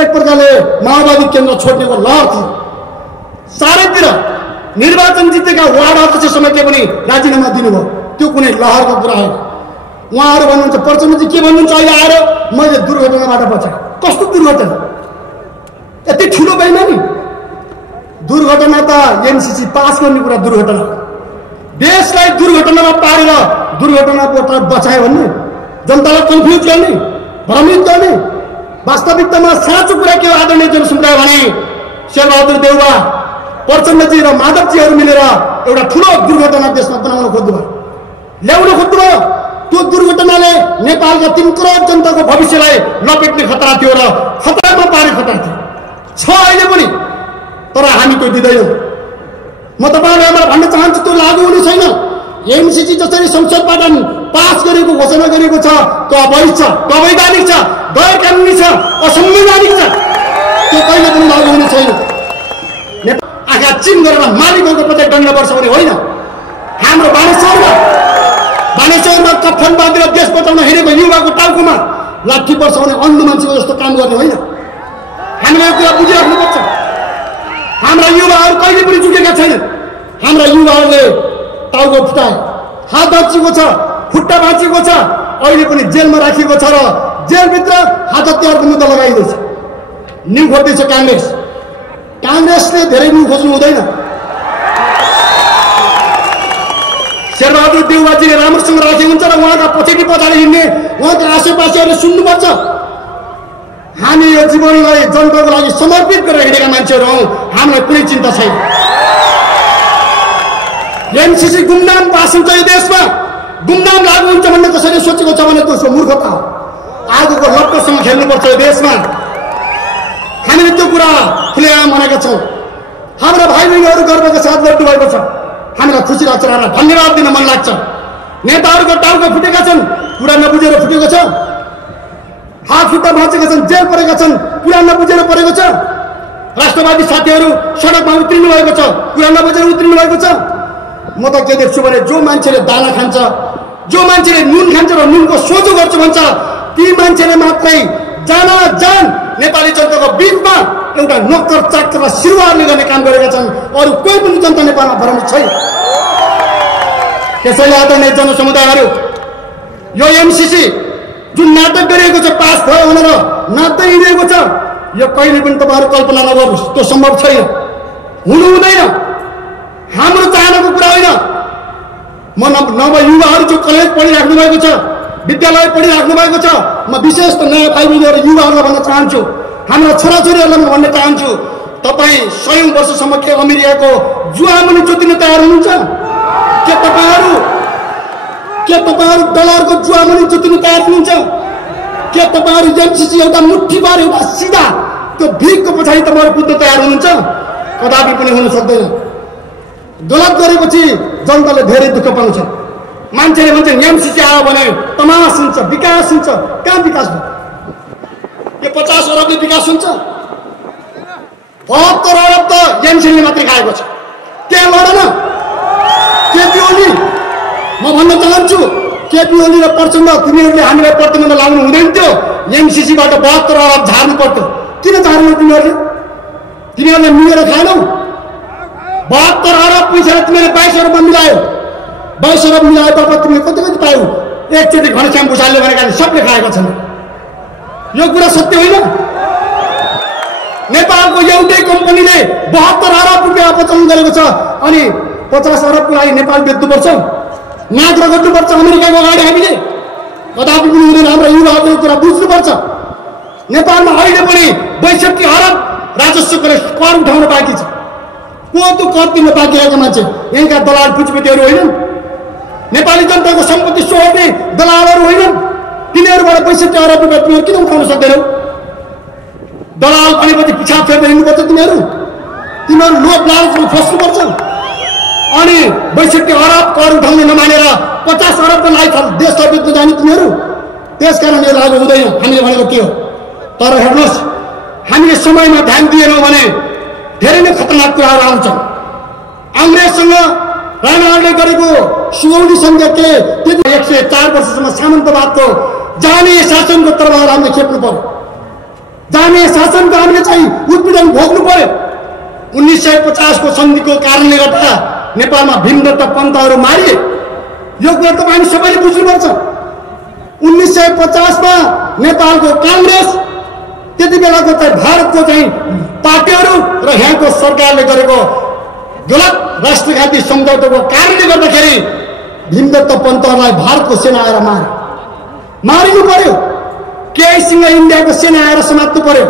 एक प्रकारले माओवादी केन्द्र छोड्नेको लहर थियो। चारैतिर निर्वाचन जितेका वार्ड अध्यक्ष समेतले पनि राजीनामा दिनुभयो। त्यो कुनै लहरको कुरा होइन। उहाँहरू भन्नुहुन्छ, प्रचण्डजी के भन्नुहुन्छ अहिले आएर, मैले दुर्घटनाबाट बचाएँ। कस्तो दुर्घटना? यति ठुलो बेइमानी। दुर्घटना त एमसीसी पास गर्ने कुरा दुर्घटना, देशलाई दुर्घटनामा पारेर दुर्घटनाबाट बचायो भन्ने, जनतालाई कन्फ्युज गर्ने, भ्रमित गर्ने। वास्तविकतामा साँचो कुरा के हो आदरणीय जनसमुदाय भने शेरबहादुर देउवा, प्रचण्डजी र माधवजीहरू मिलेर एउटा ठुलो दुर्घटना देशमा बनाउन खोज्नुभयो, ल्याउन खोज्नुभयो। त्यो दुर्घटनाले नेपालका 3 करोड जनताको भविष्यलाई लपेट्ने खतरा थियो र खतरामा पार्ने खतरा थियो, छ अहिले पनि। तर हामी त्यो दिँदैनौँ। म तपाईँहरूलाई भन्न चाहन्छु, त्यो लागू हुने छैन। एमसीसी जसरी संसदबाट पास गरेको घोषणा गरेको छ त्यो अवैध छ, अवैधानिक छ, गैर कानुनी छ, असंवैधानिक छ। त्यो कहिले पनि लागू हुने छैन। आँखा चिम गरेर मालिकहरूको प्रत्येक दण्ड पर्छ भने होइन। हाम्रो बानेश्वरमा कफन बाँधेर देश बचाउन हिँडेको युवाको टाउकोमा लाठी पर्छ भने अन्ध मान्छेको जस्तो काम गर्ने होइन। हामीले यो कुरा बुझिराख्नुपर्छ। हाम्रा युवाहरू कहिले पनि झुकेका छैनन्। हाम्रा युवाहरूले टाउको फुटाए, हात भाँचिएको छ, खुट्टा भाँचिएको छ, अहिले पनि जेलमा राखिएको छ र जेलभित्र हात हतियारको मुद्दा लगाइँदैछ। न्यु खोज्दैछ काङ्ग्रेस। काङ्ग्रेसले धेरै न्यु खोज्नु हुँदैन। शेरबहादुर देउवाजीले राम्रोसँग राखेको हुन्छ र उहाँका पछाडि हिँड्ने उहाँका आसेपासेहरूले सुन्नुपर्छ। हामी यो जीवनलाई जनताको लागि समर्पित गरेर हिँडेका मान्छेहरू हौँ, हामीलाई कुनै चिन्ता छैन। एमसीसी गुमनाम पास हुन्छ यो देशमा, गुमनाम लागू हुन्छ भन्ने कसैले सोचेको छ भने त्यसको मूर्खता हो। आगोको लट्टोसँग खेल्नुपर्छ यो देशमा। हामीले त्यो कुरा खुलेआम भनेका छौँ। हाम्रा भाइ बहिनीहरू गर्वका साथ लड्नु भएको छ, हामीलाई खुसी लाग्छ, हामीलाई धन्यवाद दिन मन लाग्छ। नेताहरूको टाउको फुटेका छन्, कुरा नबुझेर फुटेको छ। हात खुट्टा भाँचेका छन्, जेल परेका छन्, कुरा नबुझेर परेको छ। राष्ट्रवादी साथीहरू सडकमा उत्रिनु भएको छ, कुरा नबुझेर उत्रिनु भएको छ। म त के देख्छु भने जो मान्छेले दाना खान्छ, जो मान्छेले नुन खान्छ र नुनको सोझो गर्छु भन्छ, ती मान्छेले मात्रै जान नेपाली जनताको बिचमा एउटा नक्कर चाक्कर र सिरुवारले गर्ने काम गरेका छन्। अरू कोही पनि जनता नेपालमा भ्रमित छैन। त्यसैले आदरणीय जनसमुदायहरू, यो एमसीसी जुन नाटक गरिएको छ पास भयो भनेर नाच्दै हिँडेको छ, यो कहिले पनि तपाईँहरू कल्पना नगर्नुहोस्, त्यो सम्भव छैन, हुनु हुँदैन। हाम्रो चाहनाको कुरा होइन। म नव युवाहरू जो कलेज पढिराख्नु भएको छ, विद्यालय पढिराख्नु भएको छ, म विशेष त नयाँ भाइ बहिनीहरू युवाहरूलाई भन्न चाहन्छु, हाम्रा छोराछोरीहरूलाई म भन्न चाहन्छु, तपाईँ 100 वर्षसम्म के अमेरिकाको जुवामुनि जोतिन तयार हुनुहुन्छ? के तपाईँहरू डलरको जुवामुनि जोतिन तयार हुनुहुन्छ? के तपाईँहरू एमसीसी एउटा मुठ्ठीभर एउटा सिधा त्यो भिखको पछाडि तपाईँहरू कुद्न तयार हुनुहुन्छ? कदापि पनि हुन सक्दैन। गलत गरेपछि जनताले धेरै दुःख पाउँछ। मान्छेले भन्छ एमसीसी आयो भने तमास हुन्छ, विकास हुन्छ। कहाँ विकास भयो? यो 50 अरबले विकास हुन्छ? 72 अरब त एमसीसीले मात्रै खाएको छ। त्यहाँ लड न केपी ओली। म भन्न चाहन्छु, केपी ओली र प्रचण्ड तिमीहरूले हामीलाई प्रतिबन्ध लाउनु हुँदैन थियो। एमसीसीबाट 72 अरब झार्नु पर्थ्यो। किन झार्नु? तिमीहरूले मिलेर खाएनौ। 72 अरब पैसा तिमीले 22 अरबमा मिलायो। 22 अरब मिलाए बापत तिमीले कति पायौ? एकचोटि घनश्याम भुषालले भनेका सबले खाएको छन्। यो कुरा सत्य होइन। नेपालको एउटै कम्पनीले 72 अरब रुपियाँ अपचलन गरेको छ, अनि 50 अरबको लागि नेपाल बेच्नुपर्छ, नाग्र गर्नुपर्छ अमेरिकाको अगाडि हामीले? कदापि पनि हुँदैन। हाम्रा युवाहरूले कुरा बुझ्नुपर्छ। नेपालमा अहिले पनि 62 अरब राजस्वको कर उठाउन बाँकी छ। को त्यो कर तिर्न बाँकी रहेका मान्छे यहाँका दलाल पुँजीपतिहरू होइनन्। नेपाली जनताको सम्पत्ति सोहोर्ने दलालहरू होइनन्। तिनीहरूबाट 62 अरब रुपियाँ तिमीहरू किन उठाउन सक्दैनौ? दलाल भनेपछि पिछाड फेर्दै हिँड्नुपर्छ। तिमीहरू लोभ लालचमा फस्नुपर्छ। अनि 62 अरब कर उठाउन नमानेर 50 अरबको लाइफ देशलाई बेच्न जाने तिमीहरू। त्यसकारण यो लागू हुँदैन। हामीले भनेको के हो? तर हेर्नुहोस्, हामीले समयमा ध्यान दिएनौँ भने धेरै नै खतरनाक कुराहरू आउँछन्। अङ्ग्रेजसँग राणाले गरेको सुगौली सम्झौताले 104 वर्षसम्म सामन्तवादको जाने शासनको तरबार हामीले खेप्नु पर्यो। जाने शासनको हामीले चाहिँ उत्पीडन भोग्नु पर्यो। 1950 को सन्धिको कारणले गर्दा नेपालमा भीमदत्त पन्तहरू मारिए। यो कुरा तपाईँ सबैले बुझ्नुपर्छ। 1950 मा नेपालको काङ्ग्रेस, त्यति बेलाको चाहिँ भारतको चाहिँ पार्टीहरू र यहाँको सरकारले गरेको गलत राष्ट्रघाती सम्झौताको कारणले गर्दाखेरि भीमदत्त पन्तहरूलाई भारतको सेना आएर मारिनु पर्यो। केआईसँग इन्डियाको सेना आएर समात्नु पर्यो।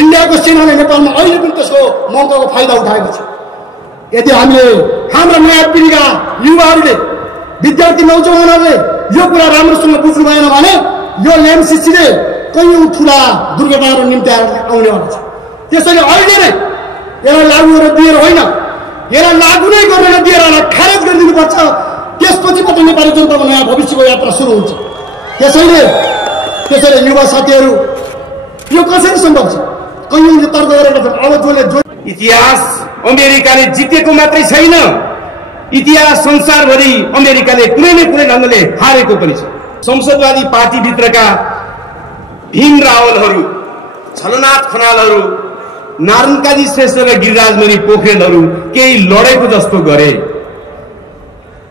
इन्डियाको सेनाले नेपालमा अहिले पनि त्यसको मौकाको फाइदा उठाएको छ। यदि हामीले हाम्रा नयाँ पिँढीका युवाहरूले, विद्यार्थी नौजवानहरूले यो कुरा राम्रोसँग बुझ्नु भएन भने यो एमसीसीले कयौं ठुला दुर्घटनाहरू निम्ति आउनेवाला छ। त्यसैले अहिले नै यसलाई लागू गरेर दिएर होइन, यसलाई लागू नै गरेर दिएर खारेज गरिदिनुपर्छ। त्यसपछिबाट नेपाली जनताको नयाँ भविष्यको यात्रा सुरु हुन्छ। त्यसैले युवा साथीहरू, यो कसरी सम्भव छ? कयौंले तर्क गरेका छन्। अब जसले इतिहास अमेरिकाले जितेको मात्रै छैन, इतिहास संसारभरि अमेरिकाले कुनै न कुनै ढङ्गले हारेको पनि छ। संसदवादी पार्टीभित्रका भीम रावलहरू, छलनाथ खनालहरू, नारायण काजी श्रेष्ठ र गिरिराजमणि पोखरेलहरू केही लडेको जस्तो गरे,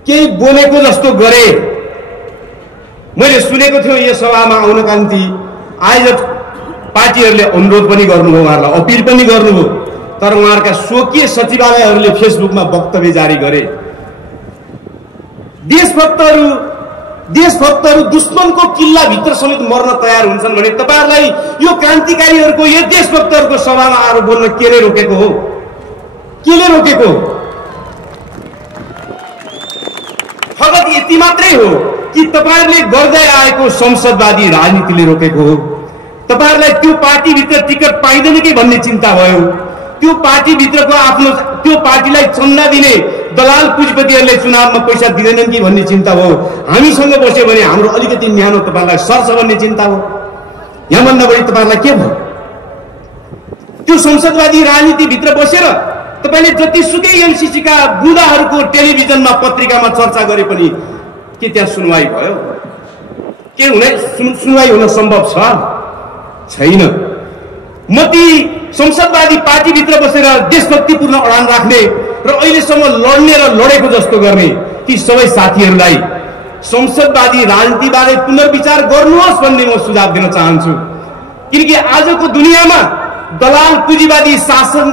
केही बोलेको जस्तो गरे। मैले सुनेको थियो यो सभामा आउनका निम्ति आयोजक पार्टीहरूले अनुरोध पनि गर्नुभयो, उहाँहरूलाई अपिल पनि गर्नुभयो। तर उहाँहरूका स्वकीय सचिवालयहरूले फेसबुकमा वक्तव्य जारी गरे। देशभक्तहरू दुश्मनको किल्लाभित्र समेत मर्न तयार हुन्छन् भने तपाईहरुलाई यो क्रान्तिकारीहरूको, यो देशभक्तहरूको सभामा आएर बोल्न केले रोकेको हो? केले रोकेको? फगत यति मात्रै हो कि तपाईहरुले गर्दै आएको संसदवादी राजनीतिले रोकेको हो? तपाईहरुलाई त्यो पार्टीभित्र टिकट पाइदैन कि भन्ने चिन्ता भयो? त्यो पार्टीभित्रको आफ्नो त्यो पार्टीलाई चन्दा दिने दलाल पुँजीपतिहरूले चुनावमा पैसा दिँदैनन् कि भन्ने चिन्ता भयो? हामीसँग बस्यो भने हाम्रो अलिकति न्यानो तपाईहरुलाई सर्छ भन्ने चिन्ता हो? यहाँभन्दा बढी तपाईहरुलाई के भयो? त्यो संसदवादी राजनीतिभित्र बसेर तपाईले जतिसुकै एमसीसीका बुदाहरूको टेलिभिजनमा पत्रिकामा चर्चा गरे पनि के त्यहाँ सुनवाई भयो? के सुनवाई हुन सम्भव छ? छैन। म ती संसदवादी पार्टीभित्र बसेर देशभक्तिपूर्ण अडान राख्ने र अहिलेसम्म लड्ने र लडेको जस्तो गर्ने ती सबै साथीहरूलाई संसदवादी राजनीतिबारे पुनर्विचार गर्नुहोस् भन्ने म सुझाव दिन चाहन्छु। किनकि आजको दुनियाँमा दलाल पुँजीवादी शासन,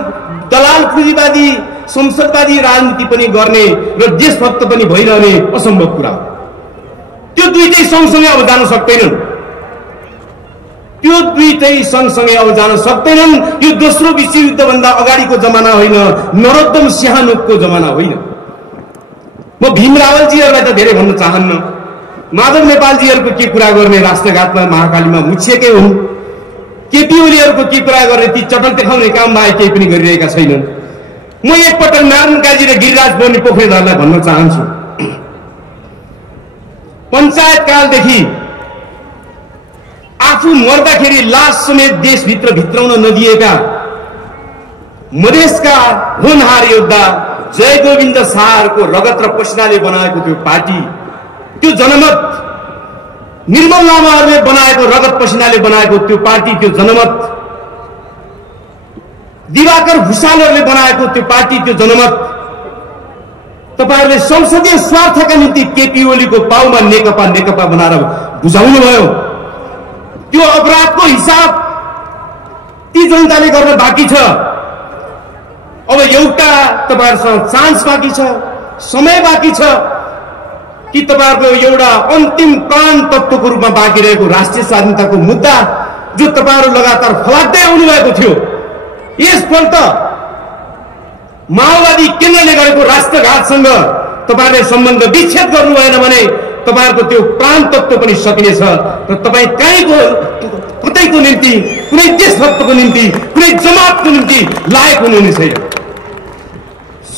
दलाल पुँजीवादी संसदवादी राजनीति पनि गर्ने र देशभक्त पनि भइरहने असम्भव कुरा हो। त्यो दुईटै सँगसँगै अब जान सक्दैनन्। त्यो दुईटै सँगसँगै अब जान सक्दैनन्। यो दोस्रो विश्वयुद्धभन्दा अगाडिको जमाना होइन, नरोत्तम सिंहानुको जमाना होइन। म भीम रावलजीहरूलाई त धेरै भन्न चाहन्न। माधव नेपालजीहरूको के कुरा गर्ने? राष्ट्रघातमा महाकालीमा मुछिएकै हुन्। केपी ओलीहरूको के कुरा गर्ने? ती चटल देखाउने काम बाहेक केही पनि गरिरहेका छैनन्। म एकपटक नारायण काजी र गिरिराज पोखरेलहरूलाई भन्न चाहन्छु, पञ्चायत कालदेखि आफू मर्दाखेरि लास समेत देशभित्र भित्राउन नदिएका मधेसका होनहार योद्धा जय गोविन्द शाहहरूको रगत र पसिनाले बनाएको त्यो पार्टी, त्यो जनमत, निर्मल लामाहरूले बनाएको रगत पसिनाले बनाएको त्यो पार्टी, त्यो जनमत, दिवाकर भुषालहरूले बनाएको त्यो पार्टी, त्यो जनमत, तपाईहरुले संसदीय स्वार्थका निम्ति केपी ओलीको पाउमा नेकपा बनाएर बुझाउनु भयो। त्यो अपराधको हिसाब ती जनताले गर्न बाँकी छ। अब एउटा तपाईहरुसँग चान्स बाँकी छ, समय बाँकी छ। कि तपाईहरुको एउटा अन्तिम प्राण तत्त्वको रूपमा बाँकी रहेको राष्ट्रिय स्वाधीनताको मुद्दा जो तपाईहरु लगातार फलाक्दै आउनु भएको थियो, यसपल्ट माओवादी केन्द्रले गरेको राष्ट्रघातसँग तपाईहरुले सम्बन्ध विच्छेद गर्नु भएन भने तपाईहरुको त्यो प्राण तत्त्व पनि सकिनेछ र तपाई कतैको निम्ति, कुनै देशभक्तको निम्ति, कुनै जमातको निम्ति लायक हुनुहुने छैन।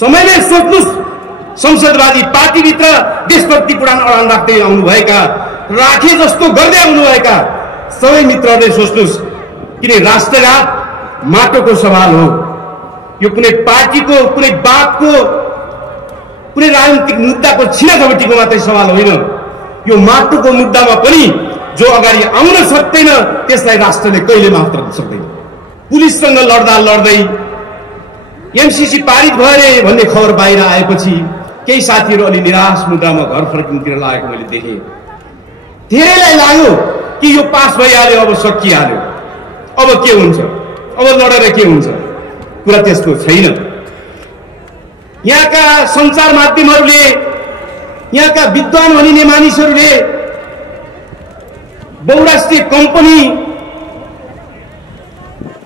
समयमै सोच्नुस्, संसदवादी पार्टीभित्र देशभक्ति पुराण अडान राख्दै आउनुभएका, राखे जस्तो गर्दै आउनुभएका सबै मित्रहरूले सोच्नुस्, किन राष्ट्रघात माटोको सवाल हो। यो कुनै पार्टीको, कुनै बापको, कुनै राजनीतिक मुद्दाको छिनाझपटीको मात्रै सवाल होइन। यो माटोको मुद्दामा पनि जो अगाडि आउन सक्दैन त्यसलाई राष्ट्रले कहिले माफ गर्न सक्दैन। पुलिससँग लड्दा लड्दै एमसीसी पारित भए भन्ने खबर बाहिर आएपछि केही साथीहरू अलि निराश मुद्रामा घर फर्किनुतिर लागेको मैले देखेँ। धेरैलाई लाग्यो कि यो पास भइहाल्यो, अब सकिहाल्यो, अब के हुन्छ, अब लडेर के हुन्छ। कुरा त्यस्तो छैन। यहाँका सञ्चार माध्यमहरूले, यहाँका विद्वान भनिने मानिसहरूले बहुराष्ट्रिय कम्पनी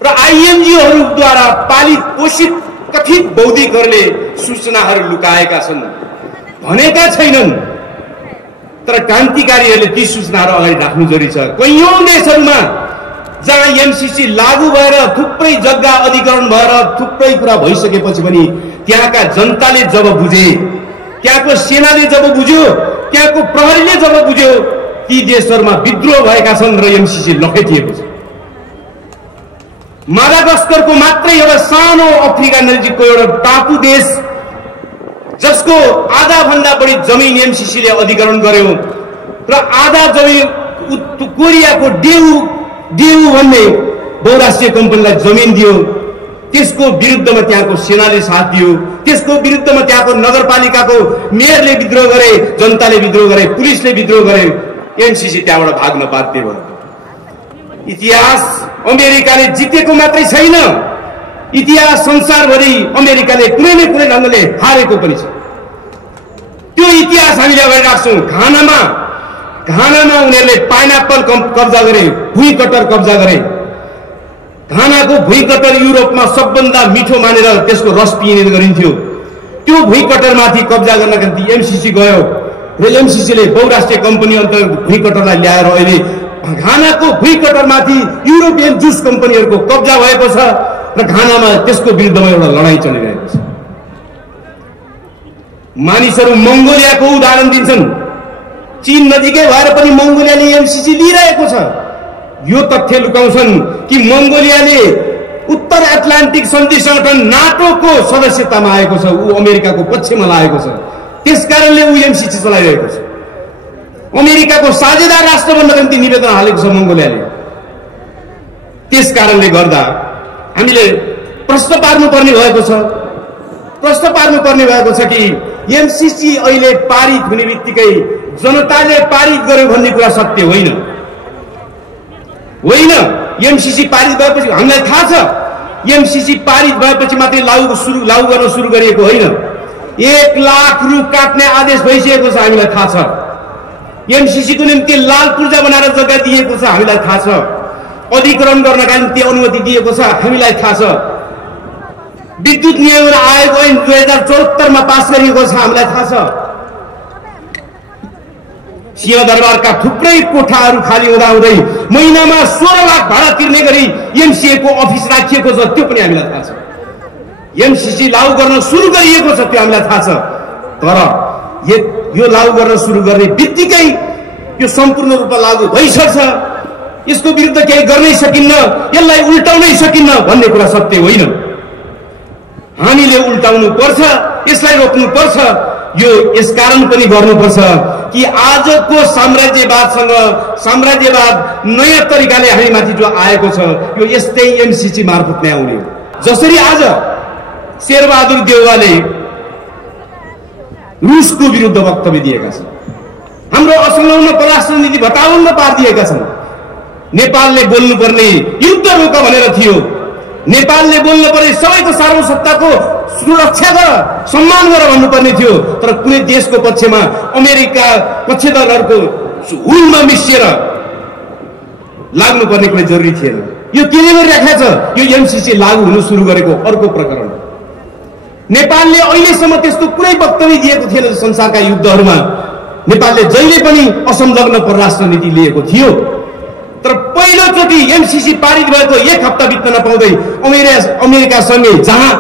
र आइएनजिओहरूद्वारा पालित पोषित कथित बौद्धिकहरूले सूचनाहरू लुकाएका छन् भनेका छैनन्, तर क्रान्तिकारीहरूले ती सूचनाहरू अगाडि राख्नु जरुरी छ। कैयौं देशहरूमा जहाँ एमसीसी लागू भएर थुप्रै जग्गा अधिग्रहण भएर थुप्रै कुरा भइसकेपछि पनि त्यहाँका जनताले जब बुझे, त्यहाँको सेनाले जब बुझ्यो, त्यहाँको प्रहरीले जब बुझ्यो, ती देशहरूमा विद्रोह भएका छन् र एमसीसी लखेटिएको छ। मादागास्करको मात्रै एउटा सानो अफ्रिका नजिकको एउटा टापु देश जसको आधा भन्दा बढी जमिन एमसीसीले अधिग्रहण गर्यो र आधा जमिन कोरियाको डेउ भन्ने बहुराष्ट्रिय कम्पनीलाई जमिन दियो। त्यसको विरुद्धमा त्यहाँको सेनाले साथ दियो, त्यसको विरुद्धमा त्यहाँको नगरपालिकाको मेयरले विद्रोह गरे, जनताले विद्रोह गरे, पुलिसले विद्रोह गरे, एमसीसी त्यहाँबाट भाग्न बाध्य भयो। इतिहास अमेरिकाले जितेको मात्रै छैन, इतिहास संसारभरि अमेरिकाले कुनै न कुनै ढङ्गले हारेको पनि छ। त्यो इतिहास हामीले अगाडि राख्छौँ। घानामा उनीहरूले पाइनएप्पल कब्जा गरे, भुइँकटर कब्जा गरे। घानाको भुइँकटर युरोपमा सबभन्दा मिठो मानेर त्यसको रस पिइने गरिन्थ्यो। त्यो भुइँकटरमाथि कब्जा गर्नका निम्ति एमसीसी गयो र एमसीसीले बहुराष्ट्रिय कम्पनी अन्तर्गत भुइँकटरलाई ल्याएर अहिले घानाको भुइँकटरमाथि युरोपियन जुस कम्पनीहरूको कब्जा भएको छ र घानामा त्यसको विरुद्धमा एउटा लडाईँ चलिरहेको छ। मानिसहरू मङ्गोलियाको उदाहरण दिन्छन्। चीन नजिकै भएर पनि मङ्गोलियाले एमसीसी लिइरहेको छ। यो तथ्य लुकाउँछन् कि मङ्गोलियाले उत्तर एटलान्टिक सन्धि संगठन नाटोको सदस्यतामा आएको छ, ऊ अमेरिकाको पक्षमा लागेको छ, त्यसकारणले ऊ एमसीसी चलाइरहेको छ। अमेरिकाको साझेदार राष्ट्र बन्नका निम्ति निवेदन हालेको छ मङ्गोलियाले। त्यसकारणले गर्दा हामीले प्रश्न पार्नुपर्ने भएको छ कि एमसीसी अहिले पारित हुने बित्तिकै जनताले पारित गर्यो भन्ने कुरा सत्य होइन। एमसीसी पारित भएपछि हामीलाई थाहा छ, एमसीसी पारित भएपछि मात्रै लागू गर्न सुरु गरिएको होइन। 1 लाख रुख काट्ने आदेश भइसकेको छ, हामीलाई थाहा छ। एमसीसी को निम्ति लाल पूर्जा बनाएर जग्गा दिएको छ, हामीलाई थाहा छ। अधिग्रहण गर्नका निम्ति अनुमति दिएको छ, हामीलाई थाहा छ। विद्युत नियमन आयोग ऐन 2074 मा पास गरिएको छ, हामीलाई थाहा छ। सिंहदरबारका थुप्रै कोठाहरू खाली हुँदै महिनामा 16 लाख भाडा तिर्ने गरी एमसीए को अफिस राखिएको छ, त्यो पनि हामीलाई थाहा छ। एमसीसी लागू गर्न सुरु गरिएको छ, त्यो हामीलाई थाहा छ। तर यो लागू गर्न सुरु गर्ने बित्तिकै यो सम्पूर्ण रूपमा लागू भइसक्छ, यसको विरुद्ध केही गर्नै सकिन्न, यसलाई उल्टाउनै सकिन्न भन्ने कुरा सत्य होइन। हामीले उल्टाउनु पर्छ, यसलाई रोक्नु पर्छ। यो यसकारण पनि गर्नुपर्छ कि आजको साम्राज्यवाद नयाँ तरिकाले हामीमाथि जो आएको छ, यो यस्तै एमसीसी मार्फत नै आउने हो। जसरी आज शेरबहादुर देउवाले रुसको विरुद्ध वक्तव्य दिएका छन्, हाम्रो असंलग्न परराष्ट्र नीति भटाभुङ्ग पारिदिएका छन्। नेपालले बोल्नुपर्ने युद्ध रोक भनेर थियो, नेपालले बोल्नु पर्ने सबैको सार्वसत्ताको सुरक्षा गर, सम्मान गर भन्नुपर्ने थियो। तर कुनै देशको पक्षमा अमेरिका पक्षधरहरूको हुलमा मिसिएर लाग्नुपर्ने कुनै जरुरी थिएन। यो केले गरिराखेको छ? यो एमसीसी लागू हुनु सुरु गरेको अर्को प्रकरण। नेपालले अहिलेसम्म त्यस्तो कुनै वक्तव्य दिएको थिएन संसारका युद्धहरूमा। नेपालले जहिले पनि असंलग्न परराष्ट्र नीति लिएको थियो। तर पहिलोचोटि एमसीसी पारित भएको एक हप्ता बित्न नपाउँदै अमेरिकासँगै, जहाँ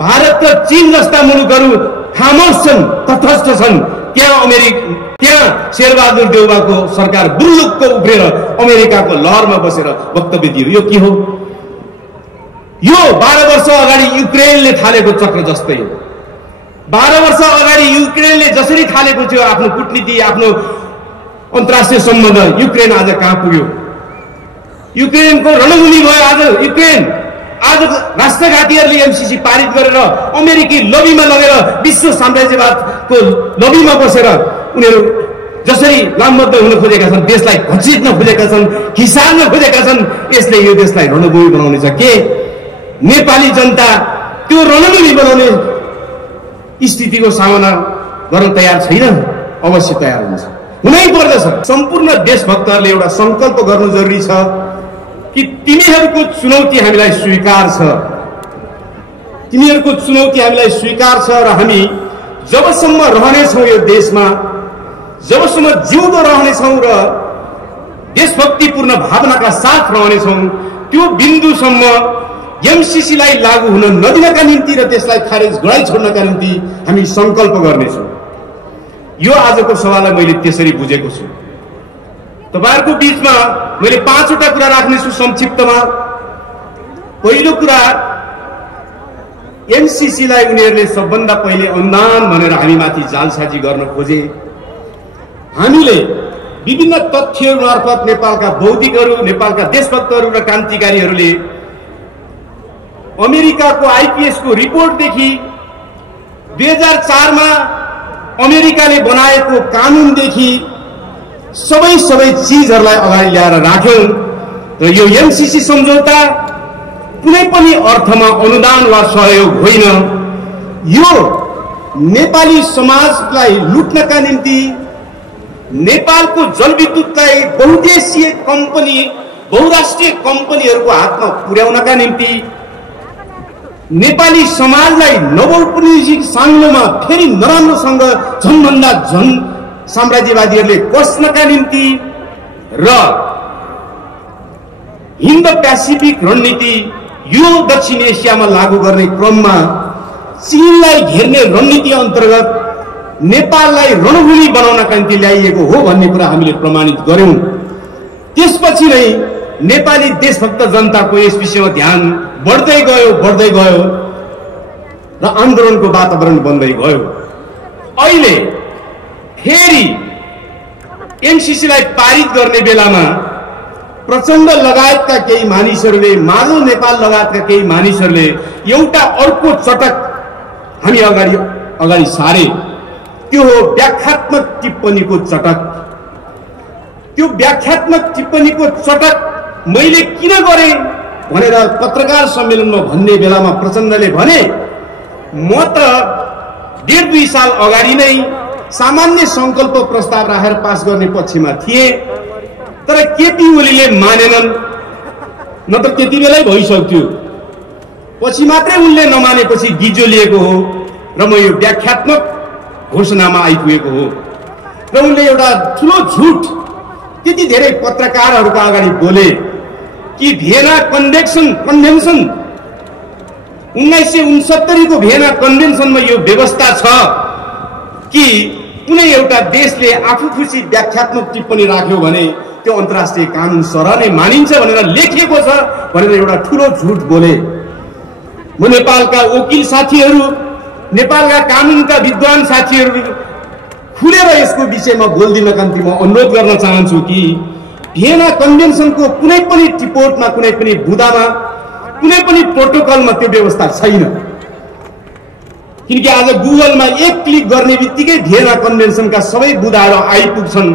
भारत र चीन जस्ता मुलुकहरू खामोश छन्, तटस्थ छन्, त्यहाँ शेरबहादुर देउवाको सरकार बुल्लुक्क उभिएर अमेरिकाको लहरमा बसेर वक्तव्य दियो। यो के हो? यो 12 वर्ष अगाडि युक्रेनले थालेको चक्र जस्तै हो। 12 वर्ष अगाडि युक्रेनले जसरी थालेको थियो आफ्नो कूटनीति, आफ्नो अन्तर्राष्ट्रिय सम्बन्ध, युक्रेन आज कहाँ पुग्यो? युक्रेनको रणभूमि भयो आज युक्रेन। आज राष्ट्रघातीहरूले एमसीसी पारित गरेर अमेरिकी लबीमा लगेर विश्व साम्राज्यवादको लबीमा बसेर उनीहरू जसरी लामबद्ध हुन खोजेका छन्, देशलाई घचिट्न खोजेका छन्, खिसार्न खोजेका छन्, यसले यो देशलाई रणभूमि बनाउने छ। के नेपाली जनता त्यो रणभूमि बनाउने स्थितिको सामना गर्न तयार छैन? अवश्य तयार हुन्छ, हुनै पर्दछ। सम्पूर्ण देशभक्तहरूले एउटा संकल्प गर्नु जरुरी छ कि तिमीहरूको चुनौती हामीलाई स्वीकार छ, तिमीहरूको चुनौती हामीलाई स्वीकार छ र हामी जबसम्म रहनेछौँ यो देशमा, जबसम्म जिउँदो रहनेछौँ र देशभक्तिपूर्ण भावनाका साथ रहनेछौँ, त्यो बिन्दुसम्म एमसीसीलाई लागू हुन नदिनका निम्ति र त्यसलाई खारेज गराइ छोड्नका निम्ति हामी संकल्प गर्नेछौँ। यो आजको सभालाई मैले त्यसरी बुझेको छु। तपाईहरुको बीचमा मैले 5 वटा कुरा राख्नेछु संक्षिप्तमा। पहिलो कुरा, एमसीसीलाई उनीहरूले सबभन्दा पहिले अनुदान भनेर हामीमाथि जालसाजी गर्न खोजे। हामीले विभिन्न तथ्यहरू मार्फत नेपालका बौद्धिकहरू, नेपालका देशभक्तहरू र क्रान्तिकारीहरूले अमेरिकाको आईपीएसको रिपोर्टदेखि 2004 मा अमेरिकाले बनाएको कानूनदेखि सबै चीजहरूलाई अगाडि ल्याएर राख्यौं र यो एमसीसी सम्झौता कुनै पनि अर्थमा अनुदान वा सहयोग होइन। यो नेपाली समाजलाई लुट्नका निम्ति, नेपालको जलविद्युतलाई बहुदेशीय कम्पनी, बहुराष्ट्रिय कम्पनीहरूको हातमा पुर्याउनका निम्ति, नेपाली समाजलाई नवौपनिवेशिक साङ्लोमा फेरि नराम्रोसँग झनभन्दा झन साम्राज्यवादीहरूले कस्नका निम्ति र हिन्द पेसिफिक रणनीति यो दक्षिण एसियामा लागू गर्ने क्रममा चीनलाई घेर्ने रणनीति अन्तर्गत नेपाललाई रणभूमि बनाउनका निम्ति ल्याइएको हो भन्ने कुरा हामीले प्रमाणित गर्यौं। त्यसपछि नै नेपाली देशभक्त जनताको यस विषयमा ध्यान बढ्दै गयो र आन्दोलनको वातावरण बन्दै गयो। अहिले फेरि एमसीसीलाई पारित गर्ने बेलामा प्रचण्ड लगायतका केही मानिसहरूले, माधव नेपाल लगायतका केही मानिसहरूले एउटा अर्को चटक हामी अगाडि सारे। त्यो हो व्याख्यात्मक टिप्पणीको चटक। त्यो व्याख्यात्मक टिप्पणीको चटक मैले किन गरेँ भनेर पत्रकार सम्मेलनमा भन्ने बेलामा प्रचण्डले भने, म त 1.5-2 साल अगाडि नै सामान्य संकल्प प्रस्ताव राखेर पास गर्ने पक्षमा थिए, तर केपी ओलीले मानेनन्, न त त्यति बेलै भइसक्थ्यो। पछि मात्रै उनले नमानेपछि गिजो लिएको हो र म यो व्याख्यात्मक घोषणामा आइपुगेको हो। र उनले एउटा ठुलो झुट त्यति धेरै पत्रकारहरूका अगाडि बोले कि भियना कन्भेन्सन 1969 को भियना कन्भेन्सनमा यो व्यवस्था छ कि कुनै एउटा देशले आफू खुसी व्याख्यात्मक टिप्पणी राख्यो भने त्यो अन्तर्राष्ट्रिय कानून सरह नै मानिन्छ भनेर लेखिएको छ भनेर एउटा ठुलो झुट बोले। म नेपालका वकिल साथीहरू, नेपालका कानूनका विद्वान साथीहरू खुलेर यसको विषयमा बोल्दिनका निम्ति म अनुरोध गर्न चाहन्छु कि भियना कन्भेन्सनको कुनै पनि टिपोटमा, कुनै पनि बुदामा, कुनै पनि प्रोटोकलमा त्यो व्यवस्था छैन। किनकि आज गुगलमा एक क्लिक गर्ने बित्तिकै भियना कन्भेन्सनका सबै बुदाहरू आइपुग्छन्।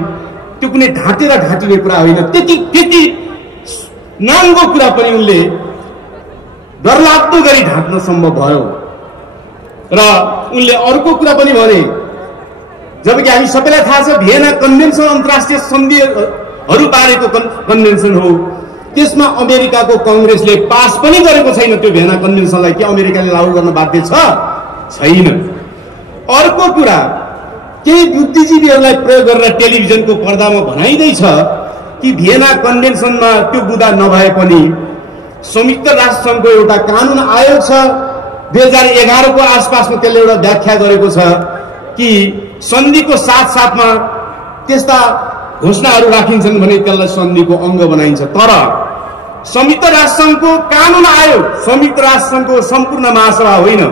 त्यो कुनै ढाँटेर ढाँटिने कुरा होइन। त्यति नाङ्गो कुरा पनि उनले डरलाग्दो गरी ढाक्न सम्भव भयो। र उनले अर्को कुरा पनि भने, जबकि हामी सबैलाई थाहा छ भियना कन्भेन्सन अन्तर्राष्ट्रिय सन्धिहरू बारेको कन्भेन्सन हो, त्यसमा अमेरिकाको कांग्रेसले पास पनि गरेको छैन त्यो भियना कन्भेन्सनलाई कि अमेरिकाले लागू गर्न बाध्य छ, छैन। अर्को कुरा, केही बुद्धिजीवीहरूलाई प्रयोग गरेर टेलिभिजनको पर्दामा भनाइदैछ कि भियना कन्भेन्सनमा त्यो बुदा नभए पनि संयुक्त राष्ट्र संघको एउटा कानून आयोग छ 2011 को आसपासमा, त्यसले एउटा व्याख्या गरेको छ कि सन्धिको साथसाथमा त्यस्ता घोषणाहरू राखिन्छन् भने त्यसलाई सन्धिको अंग बनाइन्छ। तर संयुक्त राष्ट्र संघको कानून आयोग संयुक्त राष्ट्र संघको सम्पूर्ण महासभा होइन।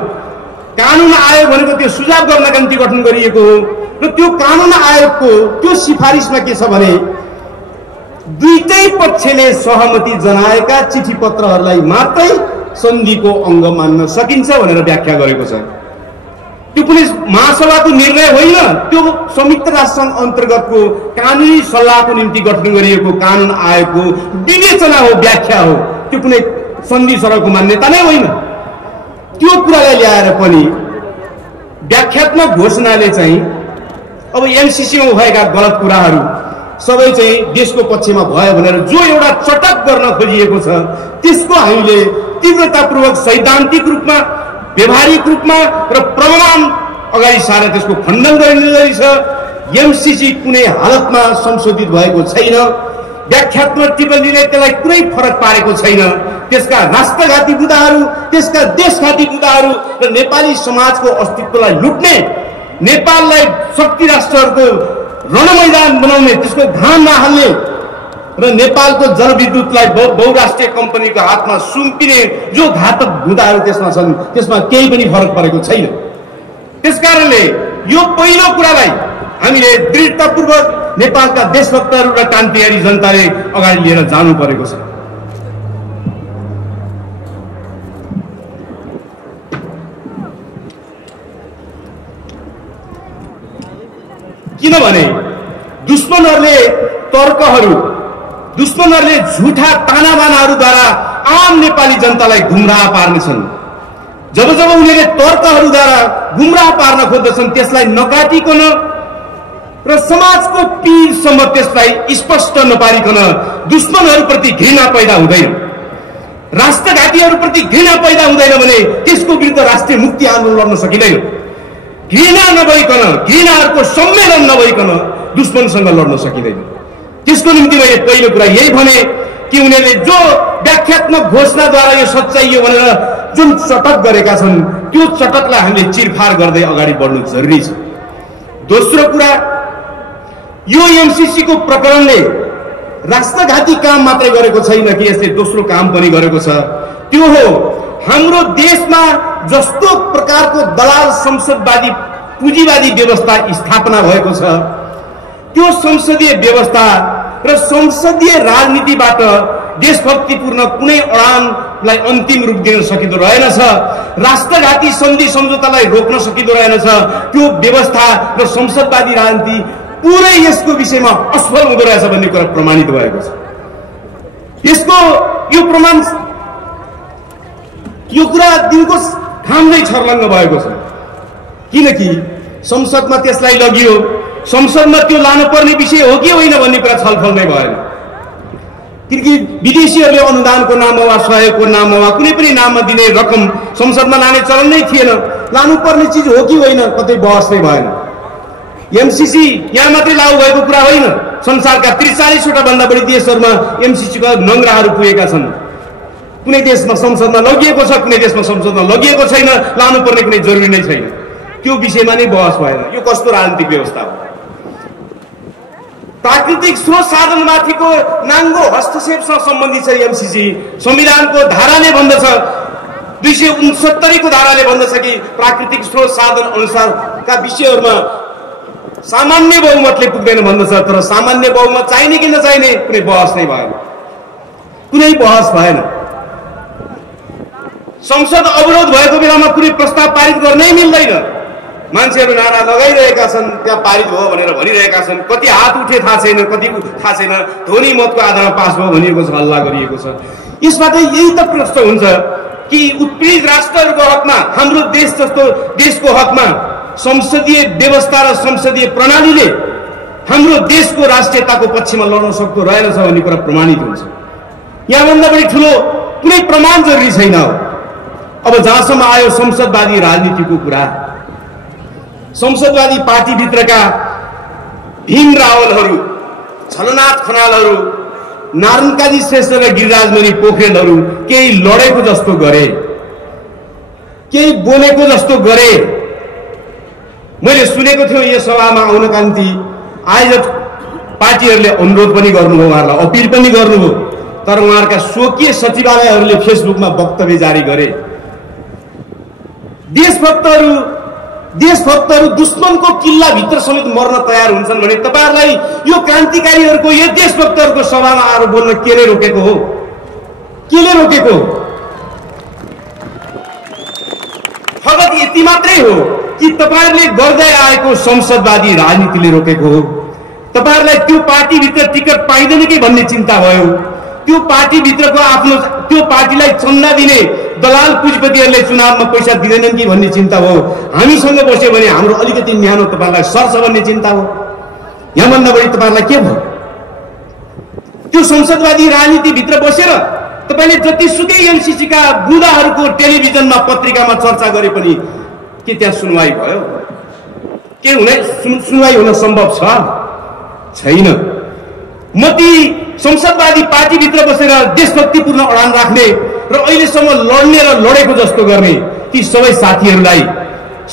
कानून आयोग भनेको त्यो सुझाव गर्नका निम्ति गठन गरिएको हो र त्यो कानून आयोगको त्यो सिफारिसमा के छ भने दुईटै पक्षले सहमति जनाएका चिठी पत्रहरूलाई मात्रै सन्धिको अंग मान्न सकिन्छ भनेर व्याख्या गरेको छ। त्यो कुनै महासभाको निर्णय होइन, त्यो संयुक्त राष्ट्र संघ अन्तर्गतको कानूनी सल्लाहको निम्ति गठन गरिएको कानून आयोगको विवेचना हो, व्याख्या हो, त्यो कुनै सन्धि सरहको मान्यता नै होइन। त्यो कुरालाई ल्याएर पनि व्याख्यात्मक घोषणाले चाहिँ अब एमसीसीमा भएका गलत कुराहरू सबै चाहिँ देशको पक्षमा भयो भनेर जो एउटा चटक गर्न खोजिएको छ त्यसको हामीले तीव्रतापूर्वक सैद्धान्तिक रूपमा, व्यवहारिक रूपमा र प्रमाण अगाडि सारेर त्यसको खण्डन गरिँदैछ। एमसीसी कुनै हालतमा संशोधित भएको छैन, व्याख्यात्मक टिप्पणीले त्यसलाई कुनै फरक पारेको छैन। त्यसका राष्ट्रघाती मुद्दाहरू, त्यसका देशघाती मुद्दाहरू र नेपाली समाजको अस्तित्वलाई लुट्ने, नेपाललाई शक्ति राष्ट्रहरूको रणमैदान बनाउने, त्यसको घाम नहाल्ने र नेपालको जलविद्युतलाई बहुराष्ट्रिय कम्पनीको हातमा सुम्पिने जो घातक मुद्दाहरू त्यसमा छन्, त्यसमा केही पनि फरक परेको छैन। त्यसकारणले यो पहिलो कुरालाई हामीले दृढतापूर्वक नेपालका देशभक्तहरू र क्रान्तिकारी जनताले अगाडि लिएर जानु परेको छ। किनभने दुश्मनहरूले तर्कहरू, दुश्मनहरूले झुठा तानाबानाहरूद्वारा आम नेपाली जनतालाई गुमराह पार्नेछन्। जब जब उनीहरूले तर्कहरूद्वारा गुमराह पार्न खोज्दछन् त्यसलाई नकाटिकन र समाजको पीरसम्म त्यसलाई स्पष्ट नपारिकन दुश्मनहरूप्रति घृणा पैदा हुँदैन, राष्ट्रघातीहरूप्रति घृणा पैदा हुँदैन भने त्यसको विरुद्ध राष्ट्रिय मुक्ति आन्दोलन लड्न सकिँदैन। घृणा नभइकन, घृणाहरूको सम्मेलन नभइकन दुश्मनसँग लड्न सकिँदैन। त्यसको निम्ति मैले पहिलो कुरा यही भने कि उनीहरूले जो व्याख्यात्मक घोषणाद्वारा यो सच्चाइ हो भनेर जुन चटक गरेका छन् त्यो चटकलाई हामीले चिरफार गर्दै अगाडि बढ्नु जरुरी छ। दोस्रो कुरा, यो एमसीसी को प्रकरणले राष्ट्रघाती काम मात्रै गरेको छैन कि यसले दोस्रो काम पनि गरेको छ। त्यो हो हाम्रो देशमा जस्तो प्रकारको दलाल संसदवादी पुँजीवादी व्यवस्था स्थापना भएको छ त्यो संसदीय व्यवस्था र संसदीय राजनीतिबाट देशभक्तिपूर्ण कुनै अडानलाई अन्तिम रूप दिन सकिँदो रहेनछ, राष्ट्रघाती सन्धि सम्झौतालाई रोक्न सकिँदो रहेनछ। त्यो व्यवस्था र संसदवादी राजनीति पुरै यसको विषयमा असफल हुँदो रहेछ भन्ने कुरा प्रमाणित भएको छ। यसको यो प्रमाण, यो कुरा दिनको खाममै छर्लङ्ग भएको छ। किनकि संसदमा त्यसलाई लगियो, संसदमा त्यो लानु पर्ने विषय हो कि होइन भन्ने कुरा छलफलमै भएन। किनकि विदेशीहरूले अनुदानको नाममा वा सहयोगको नाममा वा कुनै पनि नाममा दिने रकम संसदमा लाने चलन नै थिएन। लानुपर्ने चिज हो कि होइन कतै बहस नै भएन। एमसीसी यहाँ मात्रै लागू भएको कुरा होइन, संसारका 43 वटा भन्दा बढी देशहरूमा एमसीसीका नङ्ग्राहरू पुगेका छन्। कुनै देशमा संसदमा लगिएको छ, कुनै देशमा संसदमा लगिएको छैन, लानुपर्ने कुनै जरुरी नै छैन। त्यो विषयमा नै बहस भएन। यो कस्तो राजनीतिक व्यवस्था हो? प्राकृतिक स्रोत साधनमाथिको नाङ्गो हस्तक्षेपसँग सम्बन्धित छ एमसीसी। संविधानको धाराले भन्दछ, 269 को धाराले भन्दछ कि प्राकृतिक स्रोत साधन अनुसारका विषयहरूमा सामान्य बहुमतले पुग्दैन भन्दछ। तर सामान्य बहुमत चाहिने कि नचाहिने कुनै बहस नै भएन, कुनै बहस भएन। संसद अवरोध भएको बेलामा कुनै प्रस्ताव पारित गर्नै मिल्दैन। मान्छेहरू नारा लगाइरहेका छन्, त्यहाँ पारित भयो भनेर भनिरहेका छन्। कति हात उठे थाहा छैन, कति थाहा छैन, ध्वनि मतको आधारमा पास भयो भनिएको छ, हल्ला गरिएको छ। यसबाट यही त प्रश्न हुन्छ कि उत्पीडित राष्ट्रहरूको हकमा, हाम्रो देश जस्तो देशको हकमा संसदीय व्यवस्था र संसदीय प्रणालीले हाम्रो देशको राष्ट्रियताको पक्षमा लड्न सक्दो रहेछ भन्ने कुरा प्रमाणित हुन्छ। यहाँभन्दा बढी ठुलो कुनै प्रमाण जरुरी छैन। अब जहाँसम्म आयो संसदवादी राजनीतिको कुरा, संसदवादी पार्टीभित्रका भीम रावलहरू, छलनाथ खनालहरू, नारायण काजी श्रेष्ठ र गिरिराजमणि पोखरेलहरू केही लडेको जस्तो गरे, केही बोलेको जस्तो गरे। मैले सुनेको थियो यो सभामा आउनका निम्ति आयोजक पार्टीहरूले अनुरोध पनि गर्नुभयो, उहाँहरूलाई अपिल पनि गर्नुभयो, तर उहाँहरूका स्वकीय सचिवालयहरूले फेसबुकमा वक्तव्य जारी गरे। देशभक्तहरू दुश्मनको किल्लाभित्र समेत मर्न तयार हुन्छन् भने तपाईहरुलाई यो क्रान्तिकारीहरूको, यो देशभक्तहरूको सभामा आएर बोल्न केले रोकेको हो? केले रोकेको? फगत यति मात्रै हो कि तपाईहरुले गर्दै आएको संसदवादी राजनीतिले रोकेको हो? तपाईहरुलाई त्यो पार्टीभित्र टिकट पाइदैन कि भन्ने चिन्ता भयो? त्यो पार्टीभित्रको आफ्नो त्यो पार्टीलाई चन्दा दिने दलाल पुँजीपतिहरूले चुनावमा पैसा दिँदैनन् कि भन्ने चिन्ता हो? हामीसँग बस्यो भने हाम्रो अलिकति न्यानो तपाईहरुलाई सर्छ भन्ने चिन्ता हो? यहाँभन्दा बढी तपाईहरुलाई के भयो? त्यो संसदवादी राजनीतिभित्र बसेर तपाईले जतिसुकै एमसीसीका बुदाहरूको टेलिभिजनमा पत्रिकामा चर्चा गरे पनि के त्यहाँ सुनवाई भयो? के सुनवाई हुन सम्भव छ? छैन। म ती संसदवादी पार्टीभित्र बसेर देशभक्तिपूर्ण अडान राख्ने र अहिलेसम्म लड्ने र लडेको जस्तो गर्ने ती सबै साथीहरूलाई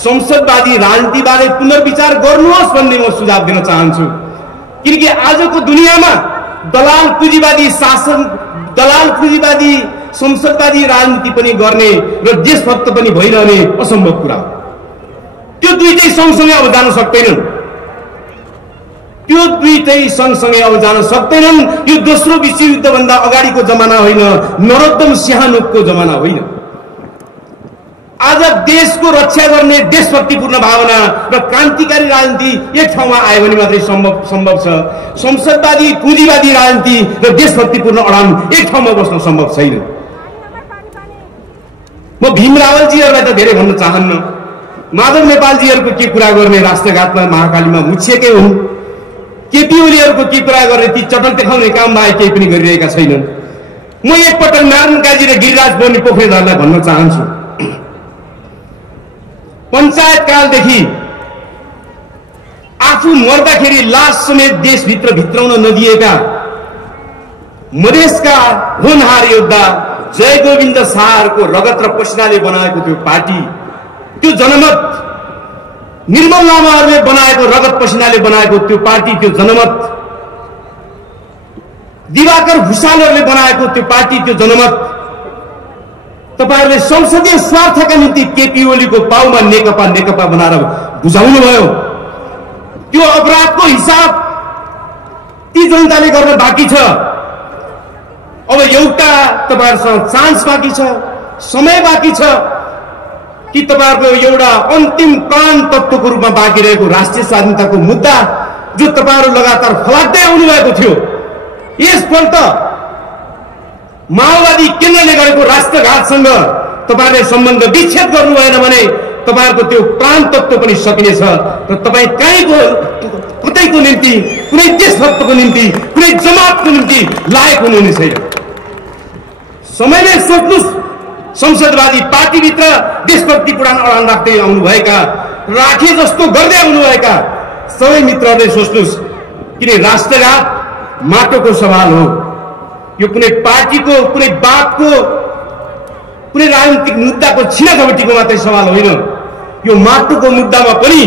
संसदवादी राजनीतिबारे पुनर्विचार गर्नुहोस् भन्ने म सुझाव दिन चाहन्छु। किनकि आजको दुनियाँमा दलाल पुँजीवादी शासन, दलाल पुँजीवादी संसदवादी राजनीति पनि गर्ने र देशभक्त पनि भइरहने असम्भव कुरा हो। त्यो दुईटै सँगसँगै अब जान सक्दैनन्। त्यो दुईटै सँगसँगै अब जान सक्दैनन्। यो दोस्रो विश्वयुद्धभन्दा अगाडिको जमाना होइन, नरोत्तम सिंहानुको जमाना होइन। आज देशको रक्षा गर्ने देशभक्तिपूर्ण भावना र क्रान्तिकारी राजनीति एक ठाउँमा आयो भने मात्रै सम्भव छ। संसदवादी पुँजीवादी राजनीति र देशभक्तिपूर्ण अडान एक ठाउँमा बस्न सम्भव छैन। म भीम रावलजीहरूलाई त धेरै भन्न चाहन्न। माधव नेपालजीहरूको के कुरा गर्ने, राष्ट्रघातमा महाकालीमा मुछिएकै हुन्। केपी ओलीहरूको के कुरा गर्ने, ती चटल देखाउने काम बाहेक केही पनि गरिरहेका छैनन्। म एकपटक नारायण काजी र गिरिराजमणि पोखरेलहरूलाई भन्न चाहन्छु, पञ्चायत कालदेखि आफू मर्दाखेरि लास समेत देशभित्र भित्राउन नदिएका मधेसका होनहार योद्धा जय गोविन्द शाहहरूको रगत र पसिनाले बनाएको त्यो पार्टी, त्यो जनमत, निर्मल लामाहरूले बनाएको रगत पसिनाले बनाएको त्यो पार्टी, त्यो जनमत, दिवाकर भुषालहरूले बनाएको त्यो पार्टी, त्यो जनमत, तपाईहरुले संसदीय स्वार्थका निम्ति केपी ओलीको पाउमा नेकपा बनाएर बुझाउनु भयो। त्यो अपराधको हिसाब ती जनताले गर्न बाँकी छ। अब एउटा तपाईहरुसँग चान्स बाँकी छ, समय बाँकी छ कि तपाईहरुको एउटा अन्तिम प्राण तत्त्वको रूपमा बाँकी रहेको राष्ट्रिय स्वाधीनताको मुद्दा जो तपाईहरु लगातार फलाक्दै आउनु भएको थियो, यसपल्ट माओवादी केन्द्रले गरेको राष्ट्रघातसँग तपाईहरुले सम्बन्ध विच्छेद गर्नु भएन भने तपाईहरुको त्यो प्राण तत्त्व पनि सकिनेछ र तपाई कतैको निम्ति, कुनै देशभक्तको निम्ति, कुनै जमातको निम्ति लायक हुनुहुने छैन। समयले सोच्नुस्। संसदवादी पार्टीभित्र देशभक्तिपूर्ण अडान राख्दै आउनुभएका, राखे जस्तो गर्दै आउनुभएका सबै मित्रहरूले सोच्नुस्। किन राष्ट्रघात माटोको सवाल हो। यो कुनै पार्टीको, कुनै बापको, कुनै राजनीतिक मुद्दाको छिनाझपटीको मात्रै सवाल होइन। यो माटोको मुद्दामा पनि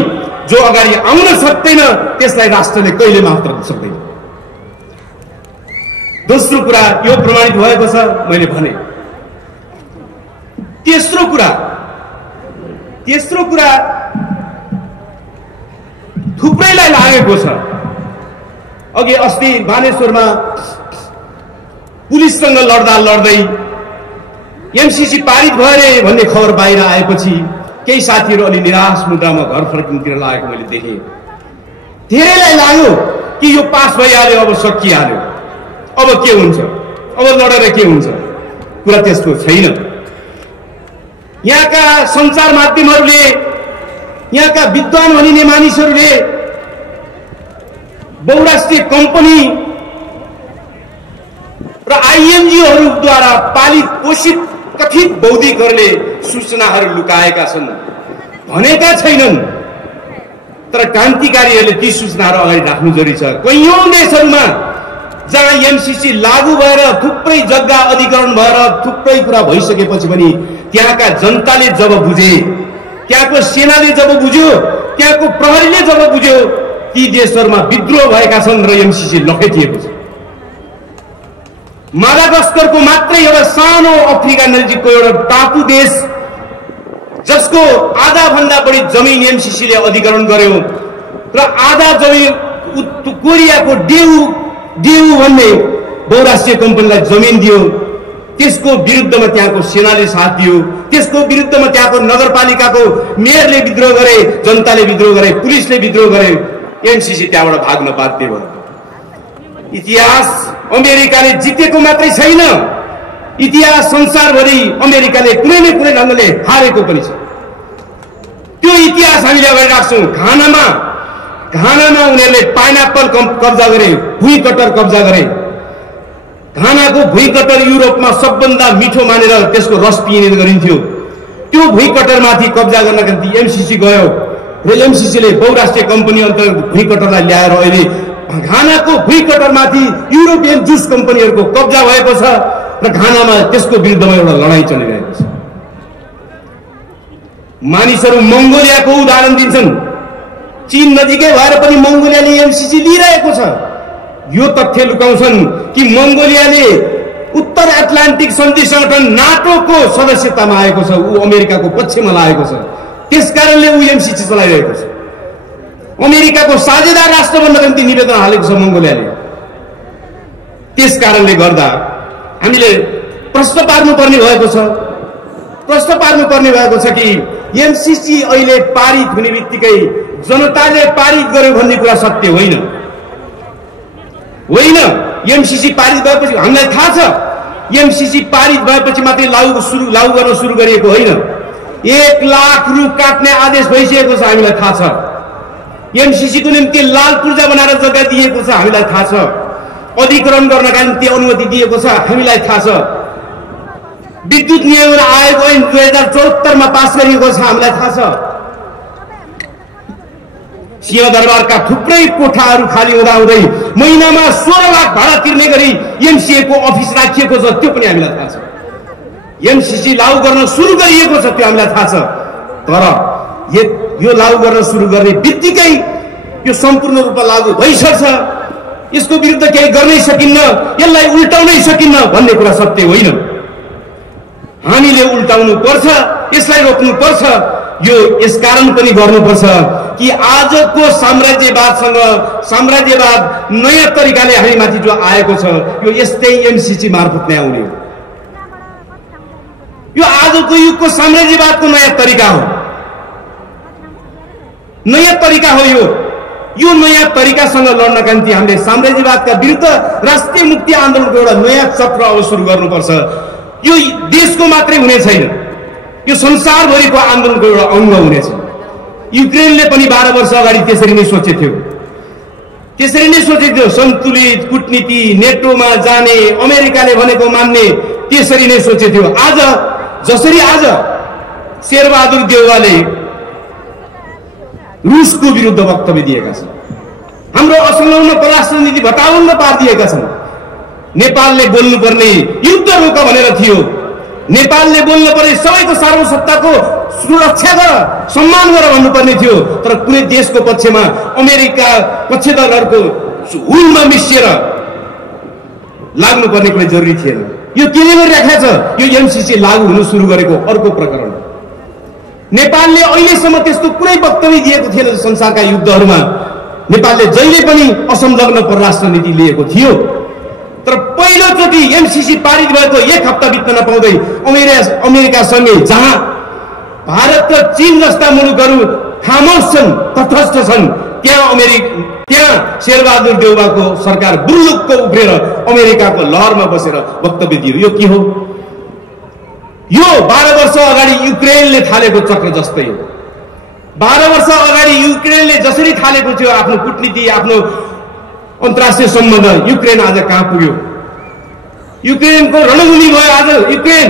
जो अगाडि आउन सक्दैन त्यसलाई राष्ट्रले कहिले माफ गर्न सक्दैन। दोस्रो कुरा यो प्रमाणित भएको छ, मैले भने। तेस्रो कुरा थुप्रैलाई लागेको छ। अघि अस्ति बानेश्वरमा पुलिससँग लड्दै एमसीसी पारित भए भन्ने खबर बाहिर आएपछि केही साथीहरू अलि निराश मुद्रामा घर फर्किनुतिर लागेको मैले देखेँ। धेरैलाई लाग्यो कि यो पास भइहाल्यो, अब सकिहाल्यो, अब के हुन्छ, अब लडेर के हुन्छ। कुरा त्यस्तो छैन। यहाँका सञ्चार माध्यमहरूले, यहाँका विद्वान भनिने मानिसहरूले बहुराष्ट्रिय कम्पनी र आइएनजिओहरूद्वारा पालित पोषित कथित बौद्धिकहरूले सूचनाहरू लुकाएका छन् भनेका छैनन्, तर क्रान्तिकारीहरूले ती सूचनाहरू अगाडि राख्नु जरुरी छ। कैयौं देशहरूमा जहाँ एमसीसी लागू भएर थुप्रै जग्गा अधिग्रहण भएर थुप्रै कुरा भइसकेपछि पनि त्यहाँका जनताले जब बुझे, त्यहाँको सेनाले जब बुझ्यो, त्यहाँको प्रहरीले जब बुझ्यो, ती देशहरूमा विद्रोह भएका छन् र एमसीसी लखेटिएको छ। मादागास्करको मात्रै एउटा सानो अफ्रिका नजिकको एउटा टापु देश जसको आधा भन्दा बढी जमिन एमसीसीले अधिग्रहण गर्यो र आधा जमिन कोरियाको डेउ भन्ने बहुराष्ट्रिय कम्पनीलाई जमिन दियो, त्यसको विरुद्धमा त्यहाँको सेनाले साथ दियो, त्यसको विरुद्धमा त्यहाँको नगरपालिकाको मेयरले विद्रोह गरे, जनताले विद्रोह गरे, पुलिसले विद्रोह गरे, एमसीसी त्यहाँबाट भाग्न बाध्य भयो। इतिहास अमेरिकाले जितेको मात्रै छैन, इतिहास संसारभरि अमेरिकाले कुनै न कुनै ढङ्गले हारेको पनि छ। त्यो इतिहास हामीले अगाडि राख्छौँ। घानामा उनीहरूले पाइनएप्पल कब्जा गरे, भुइँ कटर कब्जा गरे। घानाको भुइँ कटर युरोपमा सबभन्दा मिठो मानेर त्यसको रस पिइने गरिन्थ्यो। त्यो भुइँ कटरमाथि कब्जा गर्नका निम्ति एमसीसी गयो र एमसीसीले बहुराष्ट्रिय कम्पनी अन्तर्गत भुइँ कटरलाई ल्याएर अहिले घानाको भुइँ कटरमाथि युरोपियन जुस कम्पनीहरूको कब्जा भएको छ र घानामा त्यसको विरुद्धमा एउटा लडाईँ चलिरहेको छ। मानिसहरू मङ्गोलियाको उदाहरण दिन्छन्। चीन नजिकै भएर पनि मङ्गोलियाले एमसीसी लिइरहेको छ। यो तथ्य लुकाउँछन् कि मङ्गोलियाले उत्तर एटलान्टिक सन्धि संगठन नाटोको सदस्यतामा आएको छ, ऊ अमेरिकाको पक्षमा लागेको छ, त्यसकारणले ऊ एमसीसी चलाइरहेको छ। अमेरिकाको साझेदार राष्ट्र बन्नका निम्ति निवेदन हालेको छ मङ्गोलियाले। त्यसकारणले गर्दा हामीले प्रश्न पार्नुपर्ने भएको छ कि एमसीसी अहिले पारित हुने बित्तिकै जनताले पारित गर्यो भन्ने कुरा सत्य होइन। एमसीसी पारित भएपछि हामीलाई थाहा छ, एमसीसी पारित भएपछि मात्रै लागू गर्न सुरु गरिएको होइन। 1 लाख रुख काट्ने आदेश भइसकेको छ, हामीलाई थाहा छ। एमसीसी को निम्ति लाल पूर्जा बनाएर जग्गा दिएको छ, हामीलाई थाहा छ। अधिग्रहण गर्नका निम्ति अनुमति दिएको छ, हामीलाई थाहा छ। विद्युत नियमन आयोग ऐन 2074 मा पास गरिएको छ, हामीलाई थाहा छ। सिंहदरबारका थुप्रै कोठाहरू खाली हुँदाहुँदै महिनामा 16 लाख भाडा तिर्ने गरी एमसीए को अफिस राखिएको छ, त्यो पनि हामीलाई थाहा छ। एमसीसी लागू गर्न सुरु गरिएको छ, त्यो हामीलाई थाहा छ। तर यो लागू गर्न सुरु गर्ने बित्तिकै यो सम्पूर्ण रूपमा लागू भइसक्छ, यसको विरुद्ध केही गर्नै सकिन्न, यसलाई उल्टाउनै सकिन्न भन्ने कुरा सत्य होइन। हामीले उल्टाउनु पर्छ, यसलाई रोक्नु पर्छ। यो यसकारण पनि गर्नुपर्छ कि आजको साम्राज्यवाद नयाँ तरिकाले हामीमाथि जो आएको छ, यो यस्तै एमसीसी मार्फत नै आउने हो। यो आजको युगको साम्राज्यवादको नयाँ तरिका हो, नयाँ तरिका हो। यो नयाँ तरिकासँग लड्नका निम्ति हामीले साम्राज्यवादका विरुद्ध राष्ट्रिय मुक्ति आन्दोलनको एउटा नयाँ चक्र अब सुरु गर्नुपर्छ। यो देशको मात्रै हुने छैन, यो संसारभरिको आन्दोलनको एउटा अङ्ग हुनेछ। युक्रेनले पनि 12 वर्ष अगाडि त्यसरी नै सोचेथ्यो, सन्तुलित कूटनीति, नेटोमा जाने, अमेरिकाले भनेको मान्ने, त्यसरी नै सोचेथ्यो। आज शेरबहादुर देउवाले रुसको विरुद्ध वक्तव्य दिएका छन्, हाम्रो असंलग्न परराष्ट्र नीति भटाउन पारिदिएका छन्। नेपालले बोल्नुपर्ने युद्ध रोक भनेर थियो, नेपालले बोल्नु पर्ने सबैको सार्वभौमसत्ताको सुरक्षा गर, सम्मान गर भन्नुपर्ने थियो। तर कुनै देशको पक्षमा अमेरिका पक्षधरहरूको हुलमा मिसिएर लाग्नुपर्ने कुनै जरुरी थिएन। यो केले गरिराखेको छ? यो एमसीसी लागू हुन सुरु गरेको अर्को प्रकरण। नेपालले अहिलेसम्म त्यस्तो कुनै वक्तव्य दिएको थिएन संसारका युद्धहरूमा। नेपालले जहिले पनि असंलग्न परराष्ट्र नीति लिएको थियो, तर पहिलोचोटि एमसीसी पारित भएको 1 हप्ता बित्न नपाउँदै अमेरिकासँगै, जहाँ भारत र चीन जस्ता मुलुकहरू खामोश छन्, तटस्थ छन्, त्यहाँ शेरबहादुर देउवाको सरकार बुल्लुक्क उफ्रेर अमेरिकाको लहरमा बसेर वक्तव्य दियो। यो के हो? यो 12 वर्ष अगाडि युक्रेनले थालेको चक्र जस्तै हो। 12 वर्ष अगाडि युक्रेनले जसरी थालेको थियो आफ्नो कूटनीति, आफ्नो अन्तर्राष्ट्रिय सम्बन्ध, युक्रेन आज कहाँ पुग्यो? युक्रेनको रणभूमि भयो आज युक्रेन।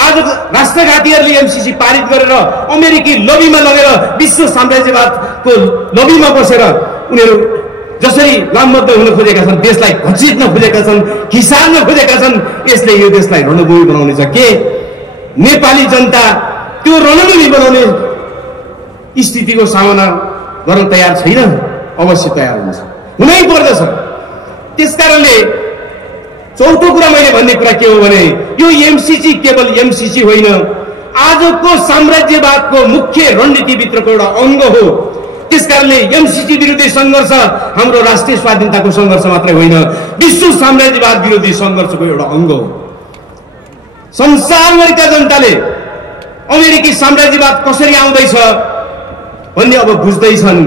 आज राष्ट्रघातीहरूले एमसीसी पारित गरेर अमेरिकी लबीमा लगेर विश्व साम्राज्यवादको लबीमा बसेर उनीहरू जसरी लामबद्ध हुन खोजेका छन्, देशलाई घसीट्न खोजेका छन्, खिसार्न खोजेका छन्, यसले यो देशलाई रणभूमि बनाउने छ। के नेपाली जनता त्यो रणभूमि बनाउने स्थितिको सामना गर्न तयार छैन? अवश्य तयार हुन्छ, हुनै पर्दछ। त्यसकारणले चौथो कुरा मैले भन्ने कुरा के हो भने यो एमसीसी केवल एमसीसी होइन, आजको साम्राज्यवादको मुख्य रणनीतिभित्रको एउटा अङ्ग हो। त्यसकारणले एमसीसी विरुद्ध सङ्घर्ष हाम्रो राष्ट्रिय स्वाधीनताको सङ्घर्ष मात्रै होइन, विश्व साम्राज्यवाद विरोधी सङ्घर्षको एउटा अङ्ग हो। संसारभरिका जनताले अमेरिकी साम्राज्यवाद कसरी आउँदैछ भन्ने अब बुझ्दैछन्।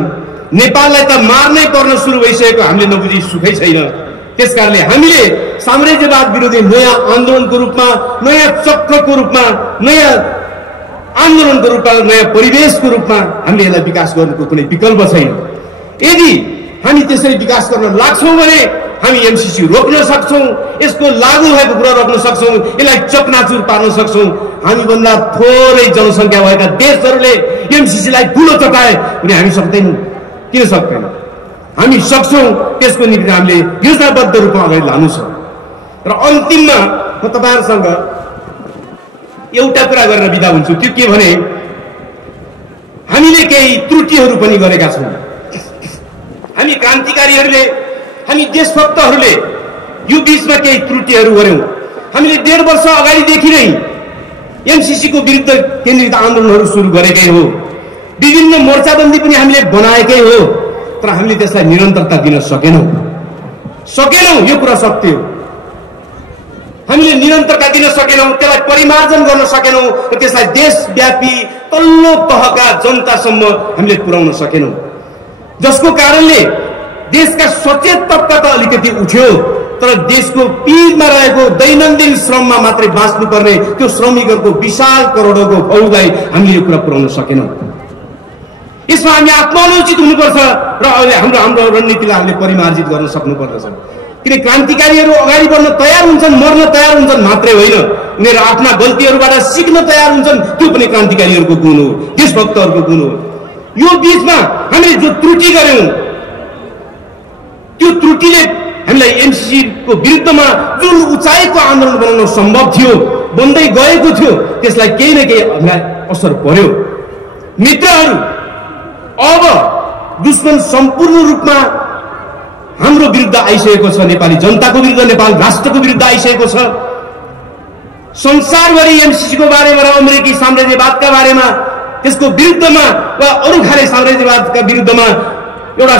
नेपाललाई त मार्नै पर्न सुरु भइसकेको हामीले नबुझी सुखै छैन। त्यसकारणले हामीले साम्राज्यवाद विरोधी नयाँ आन्दोलनको रूपमा, नयाँ चक्रको रूपमा, नयाँ आन्दोलनको रूपमा, नयाँ परिवेशको रूपमा हामीले यसलाई विकास गर्नुको कुनै विकल्प छैन। यदि हामी त्यसरी विकास गर्न लाग्छौँ भने हामी एमसीसी रोक्न सक्छौँ, यसको लागू भएको कुरा रोक्न सक्छौँ, यसलाई चकनाचुर पार्न सक्छौँ। हामीभन्दा थोरै जनसङ्ख्या भएका देशहरूले एमसीसीलाई ठुलो चटाए भने हामी सक्दैनौँ। किन सक्दैनौँ? हामी सक्छौँ। त्यसको निम्ति हामीले योजनाबद्ध रूपमा अगाडि लानु छ। र अन्तिममा म तपाईँहरूसँग एउटा कुरा गरेर बिदा हुन्छु। त्यो के भने हामीले केही त्रुटिहरू पनि गरेका छौँ। हामी क्रान्तिकारीहरूले, हामी देशभक्तहरूले यो बीचमा केही त्रुटिहरू गर्यौँ। हामीले 1.5 वर्ष अगाडिदेखि नै एमसीसीको विरुद्ध केन्द्रित आन्दोलनहरू सुरु गरेकै हो। विभिन्न मोर्चाबन्दी पनि हामीले बनाएकै हो, तर हामीले त्यसलाई निरन्तरता दिन सकेनौँ। यो कुरा सत्य हो। हामीले निरन्तरता दिन सकेनौँ, त्यसलाई परिमार्जन गर्न सकेनौँ र त्यसलाई देशव्यापी तल्लो तहका जनतासम्म हामीले पुर्याउन सकेनौँ, जसको कारणले देशका सचेत तबका त अलिकति उठ्यो, तर देशको पीडमा रहेको दैनन्दिन श्रममा मात्रै बाँच्नुपर्ने त्यो श्रमिकहरूको विशाल करोडौँको फौजलाई हामीले यो कुरा पुर्याउन सकेनौँ। यसमा हामी आत्मालोचित हुनुपर्छ र अहिले हाम्रो रणनीतिलाई हामीले परिमार्जित गर्न सक्नुपर्दछ। किन क्रान्तिकारीहरू अगाडि बढ्न तयार हुन्छन्, मर्न तयार हुन्छन् मात्रै होइन, उनीहरू आफ्ना गल्तीहरूबाट सिक्न तयार हुन्छन्। त्यो पनि क्रान्तिकारीहरूको गुण हो, देशभक्तहरूको गुण हो। यो बीचमा हामीले जो त्रुटि गर्यौँ, त्यो त्रुटिले हामीलाई एमसीसीको विरुद्धमा जुन उचाइको आन्दोलन बनाउन सम्भव थियो, बन्दै गएको थियो, त्यसलाई केही न केही हामीलाई असर पर्यो। मित्रहरू, अब दुश्मन सम्पूर्ण रूपमा हाम्रो विरुद्ध आइसकेको छ। नेपाली जनताको विरुद्ध, नेपाल राष्ट्रको विरुद्ध आइसकेको छ। संसारभरि एमसीसीको बारेमा र अमेरिकी साम्राज्यवादका बारेमा, त्यसको विरुद्धमा वा अरू खाले साम्राज्यवादका विरुद्धमा एउटा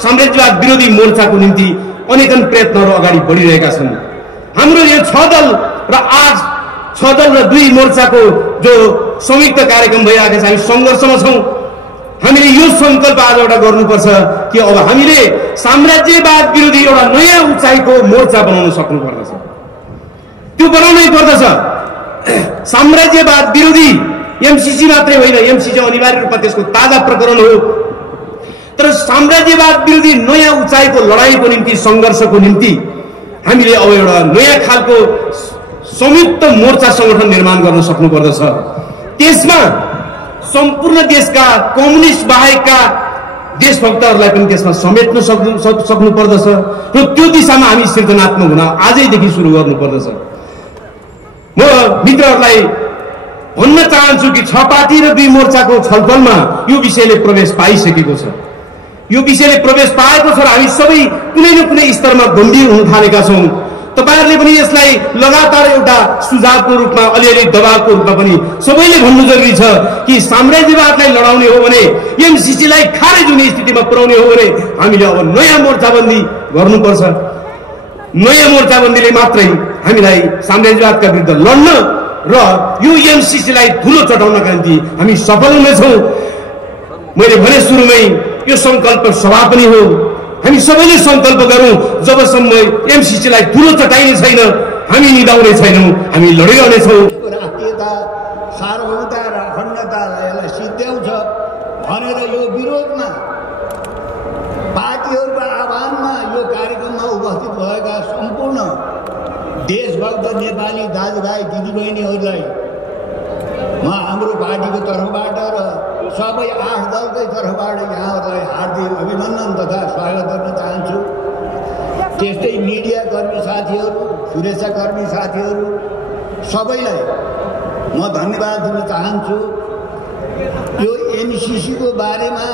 साम्राज्यवाद विरोधी मोर्चाको निम्ति अनेकन प्रयत्नहरू अगाडि बढिरहेका छन्। हाम्रो यो 6 दल र आज 6 दल र 2 मोर्चाको जो संयुक्त कार्यक्रम भइरहेको छ, हामी सङ्घर्षमा छौँ। हामीले यो सङ्कल्प आज एउटा गर्नुपर्छ कि अब हामीले साम्राज्यवाद विरोधी एउटा नयाँ उचाइको मोर्चा बनाउन सक्नुपर्दछ। त्यो बनाउनै पर्दछ। साम्राज्यवाद विरोधी एमसीसी मात्रै होइन, एमसीसी अनिवार्य रूपमा त्यसको ताजा प्रकरण हो, तर साम्राज्यवाद विरोधी नयाँ उचाइको लडाइँको निम्ति, सङ्घर्षको निम्ति हामीले अब एउटा नयाँ खालको संयुक्त मोर्चा सङ्गठन निर्माण गर्न सक्नुपर्दछ। त्यसमा सम्पूर्ण देशका कम्युनिस्ट बाहेकका देशभक्तहरूलाई पनि त्यसमा समेट्न सक्नुपर्दछ र त्यो दिशामा हामी सृजनात्मक हुन आजैदेखि सुरु गर्नुपर्दछ। म मित्रहरूलाई भन्न चाहन्छु कि 6 पार्टी र 2 मोर्चाको छलफलमा यो विषयले प्रवेश पाइसकेको छ। यो विषयले प्रवेश पाएको छ र हामी सबै कुनै न कुनै स्तरमा गम्भीर हुन थालेका छौँ। तपाईहरूले पनि यसलाई लगातार एउटा सुझावको रूपमा, अलिअलि दबावको रूपमा पनि सबैले भन्नु जरुरी छ कि साम्राज्यवादलाई लडाउने हो भने, एमसीसीलाई खारेज हुने स्थितिमा पुर्याउने हो भने हामीले अब नयाँ मोर्चाबन्दी गर्नुपर्छ। नयाँ मोर्चाबन्दीले मात्रै हामीलाई साम्राज्यवादका विरुद्ध लड्न र यो एमसीसीलाई धुलो चटाउनका निम्ति हामी सफल हुनेछौँ। मैले भने सुरुमै यो सङ्कल्प सभा पनि हो। हामी सबैले सङ्कल्प गरौँ, जबसम्म एमसीसीलाई धुलो चटाइने छैन हामी निदाउने छैनौँ, हामी लडिरहनेछौँ। राष्ट्रियता, सार्वभौमता र अखण्डतालाई सिद्ध्याउँछ भनेर यो विरोधमा पार्टीहरूको आह्वानमा यो कार्यक्रममा उपस्थित भएका सम्पूर्ण देशभक्त नेपाली दाजुभाइ दिदीबहिनीहरूलाई म हाम्रो पार्टीको तर्फबाट र सबै 8 दलकै तर्फबाट यहाँहरूलाई हार्दिक अभिनन्दन तथा स्वागत गर्न चाहन्छु। त्यस्तै मिडिया कर्मी साथीहरू, सुरक्षाकर्मी साथीहरू सबैलाई म धन्यवाद दिन चाहन्छु। यो एमसीसीको बारेमा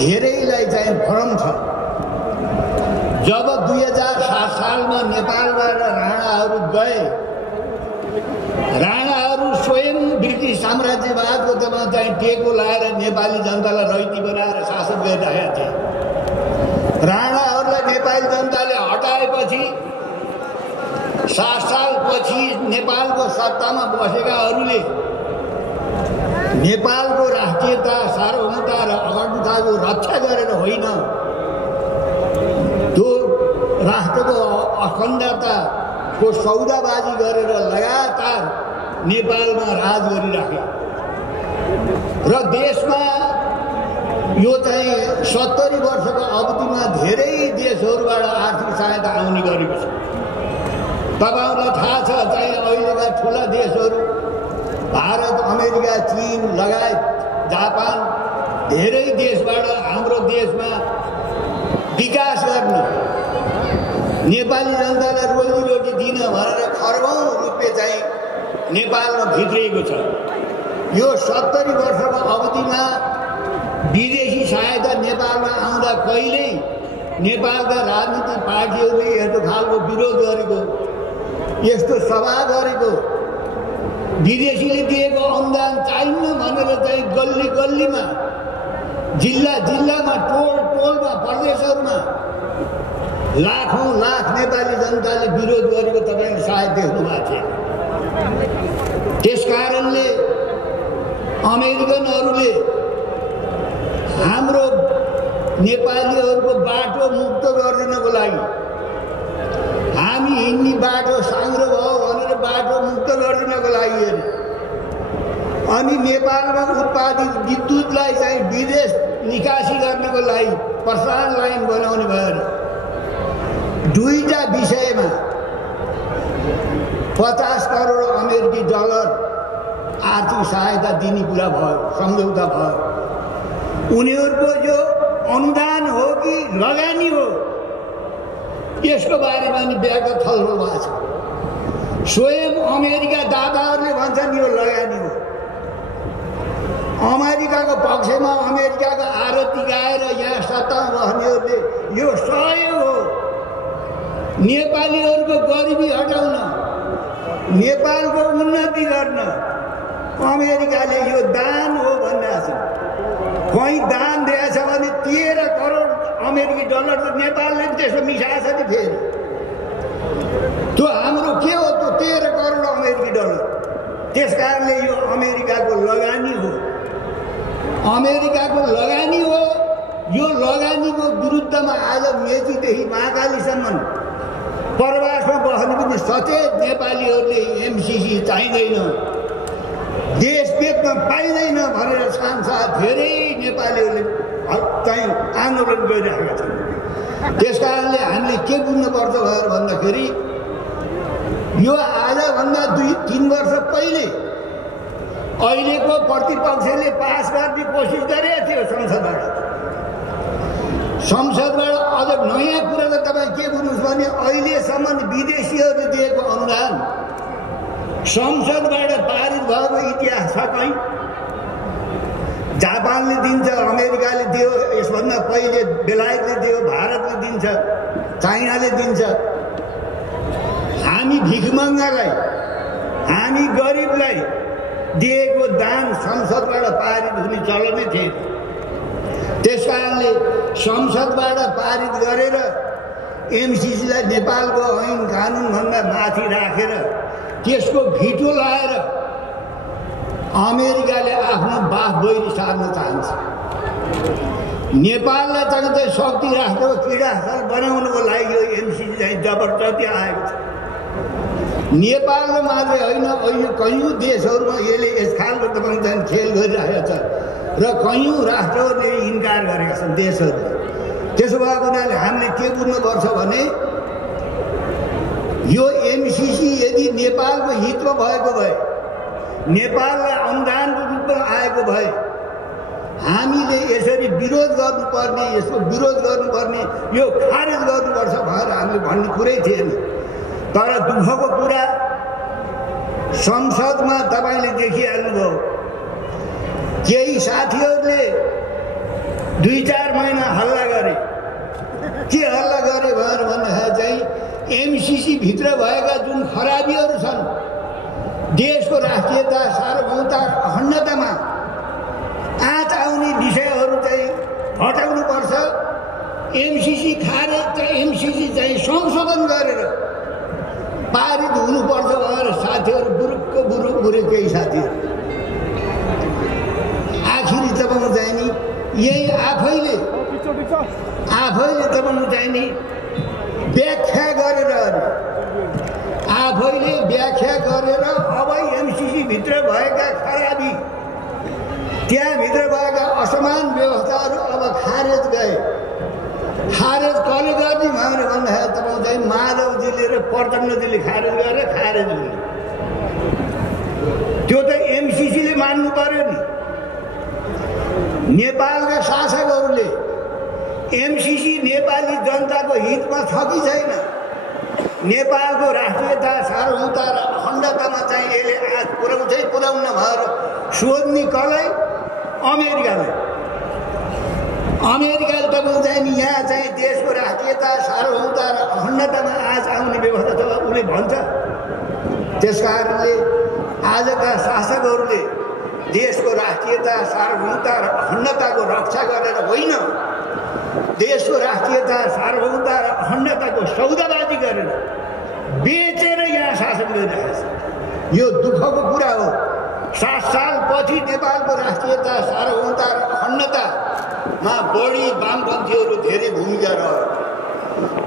धेरैलाई चाहिँ भ्रम छ। जब 2007 सालमा नेपालबाट राणाहरू गए, राणाहरू स्वयं ब्रिटिस साम्राज्यवादको चाहिँ टेको लाएर नेपाली जनतालाई रैती बनाएर शासन गरिरहेका थिए। राणाहरूलाई नेपाली जनताले हटाएपछि 7 सालपछि नेपालको सत्तामा बसेकाहरूले नेपालको राष्ट्रियता, सार्वभौमता र अखण्डताको रक्षा गरेर होइन, त्यो राष्ट्रको अखण्डताको सौदाबाजी गरेर लगातार नेपालमा राज गरिराखे र देशमा यो चाहिँ 70 वर्षको अवधिमा धेरै देशहरूबाट आर्थिक सहायता आउने गरेको छ। तपाईँहरूलाई थाहा छ चाहिँ अहिलेका ठुला देशहरू भारत, अमेरिका, चीन लगायत जापान धेरै देशबाट हाम्रो देशमा विकास गर्न, नेपाली जनतालाई रोजीरोटी दिन भनेर खरबौँ रुपियाँ चाहिँ नेपालमा भित्रिएको छ। यो 70 वर्षको अवधिमा विदेशी सहायता नेपालमा आउँदा कहिल्यै नेपालका राजनीतिक पार्टीहरूले यस्तो खालको विरोध गरेको, यस्तो सभा गरेको, विदेशीले दिएको अनुदान चाहिन्न भनेर चाहिँ गल्ली गल्लीमा, जिल्ला जिल्लामा, टोल टोलमा, प्रदेशहरूमा लाखौँ लाख नेपाली जनताले विरोध गरेको तपाईँले सायद देख्नु भएको थियो। त्यसकारणले अमेरिकनहरूले हाम्रो नेपालीहरूको बाटो मुक्त गरिदिनको लागि, हामी हिँड्ने बाटो साङ्ग्रो भयो भनेर बाटो मुक्त गरिदिनको लागि अनि नेपालमा उत्पादित विद्युतलाई चाहिँ विदेश निकासी गर्नको लागि प्रसारण लाइन बनाउने भएर दुईटा विषयमा 50 करोड अमेरिकी डलर आर्थिक सहायता दिने कुरा भयो, सम्झौता भयो। उनीहरूको जो अनुदान हो कि लगानी हो, यसको बारेमा नि व्यापक छलफल भएको छ। स्वयं अमेरिका दादाहरूले भन्छन् यो लगानी हो। अमेरिकाको पक्षमा अमेरिकाको आरती गाएर यहाँ सत्तामा बस्नेहरूले यो सहयोग हो, नेपालीहरूको गरिबी हटाउन, नेपालको उन्नति गर्न अमेरिकाले यो दान हो भनिरहेको छ। कहीँ दान दिएछ भने 13 करोड अमेरिकी डलर त नेपालले पनि त्यसो मिसाएछ नि फेरि। त्यो हाम्रो के हो, त्यो 13 करोड अमेरिकी डलर। त्यसकारणले यो अमेरिकाको लगानी हो, अमेरिकाको लगानी हो। यो लगानीको विरुद्धमा आज मेचीदेखि महाकालीसम्म प्रवासमा बस्ने पनि सचेत नेपालीहरूले एमसीसी चाहिँदैन, देश बेच्न पाइँदैन भनेर सांसद धेरै नेपालीहरूले चाहिँ आन्दोलन गरिरहेका छन्। त्यसकारणले हामीले के बुझ्नुपर्छ भनेर भन्दाखेरि यो आजभन्दा 2-3 वर्ष पहिले अहिलेको प्रतिपक्षले पास गर्ने कोसिस गरेको थियो संसदबाट। अझ नयाँ कुरा त तपाईँ के बुझ्नुहोस् भने अहिलेसम्म विदेशीहरूले दिएको अनुदान संसदबाट पारित भएको इतिहास छ कहीँ? जापानले दिन्छ, अमेरिकाले दियो, यसभन्दा पहिले बेलायतले दियो, भारतले दिन्छ, चाइनाले दिन्छ। हामी भिखमङ्गालाई, हामी गरिबलाई दिएको दान संसदबाट पारित हुने चलनै थिएन। त्यसकारणले संसदबाट पारित गरेर एमसीसीलाई नेपालको ऐन कानुनभन्दा माथि राखेर त्यसको भिटो लाएर अमेरिकाले आफ्नो बाफ बैरी सार्न चाहन्छ। नेपाललाई चाहिँ शक्ति राष्ट्रको क्रीडास्थल बनाउनको लागि यो एमसीसी चाहिँ जबरजस्ती आएको छ। नेपाल मात्रै होइन, अहिले कैयौँ देशहरूमा यसले यस खालको तपाईँको चाहिँ खेल गरिरहेको छ र कैयौँ राष्ट्रहरूले इन्कार गरेका छन् देशहरूले। त्यसो भएको हुनाले हामीले के बुझ्नुपर्छ भने यो एमसिसी यदि नेपालको हितमा भएको भए, नेपाललाई अनुदानको रूपमा आएको भए हामीले यसरी विरोध गर्नुपर्ने, यसको विरोध गर्नुपर्ने, यो खारेज गर्नुपर्छ भनेर हामीले भन्ने कुरै थिएन। तर दुःखको कुरा संसदमा तपाईँले देखिहाल्नुभयो, केही साथीहरूले 2-4 महिना हल्ला गरे। के हल्ला गरे भनेर भन्दाखेरि चाहिँ एमसिसी भित्र भएका जुन खराबीहरू छन्, देशको राष्ट्रियता, सार्वभौमता, अखण्डतामा आँच आउने विषयहरू चाहिँ हटाउनुपर्छ। एमसिसी खारेज, एमसिसी चाहिँ संशोधन गरेर पारित हुनुपर्छ भनेर साथीहरू बुरुक केही साथीहरू आखिरी तपाईँको चाहिँ नि यही आफैले तपाईँको चाहिँ नि व्याख्या गरेर अब एमसिसी भित्र भएका खराबी, त्यहाँभित्र भएका असमान व्यवस्थाहरू अब खारेज गए। खारेज कसले गर्ने भनेर भन्दाखेरि तपाईँ चाहिँ माधवजीले र प्रचण्डजीले खारेज गरेर खारेज हुने, त्यो त एमसिसीले मान्नु पर्यो नि। नेपालका शासकहरूले एमसिसी नेपाली जनताको हितमा छ कि छैन, नेपालको राष्ट्रियता, सार्वभौमता र अखण्डतामा चाहिँ यसले आँच पुर्याउँछै पुर्याउन भनेर सोध्ने कसलाई? अमेरिकालाई तपाईँ चाहिँ नि यहाँ चाहिँ देशको राष्ट्रियता, सार्वभौमता र अखण्डतामा आँच आउने व्यवस्था छ उसले भन्छ। त्यस कारणले आजका शासकहरूले देशको राष्ट्रियता, सार्वभौमता र अखण्डताको रक्षा गरेर होइन, देशको राष्ट्रियता, सार्वभौमता र अखण्डताको सौदाबाजी गरेर बेचेर यहाँ शासन गरिरहेको छ। यो दुःखको कुरा हो। 7 सालपछि नेपालको राष्ट्रियता, सार्वभौमता र अखण्डतामा बढी वामपन्थीहरू धेरै भूमिका रह्यो।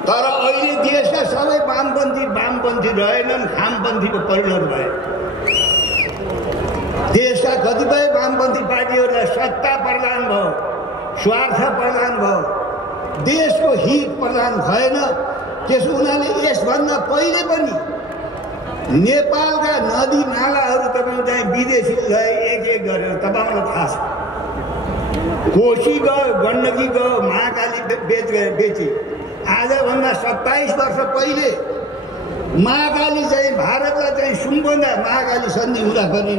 तर अहिले देशका सबै वामपन्थी रहेनन्, खामपन्थीको परिणत भए। देशका कतिपय वामपन्थी पार्टीहरूलाई सत्ता प्रदान भयो, स्वार्थ प्रदान भयो, देशको हित प्रदान भएन। त्यसो हुनाले यसभन्दा पहिले पनि नेपालका नदी नालाहरू तपाईँ चाहिँ विदेशी गए एक गरेर तपाईँलाई थाहा छ। कोशी गयो, गण्डकी गयो, महाकाली बेचे। आजभन्दा 27 वर्ष पहिले महाकाली चाहिँ भारतलाई चाहिँ सुम्बन्दा महाकाली सन्धि हुँदा पनि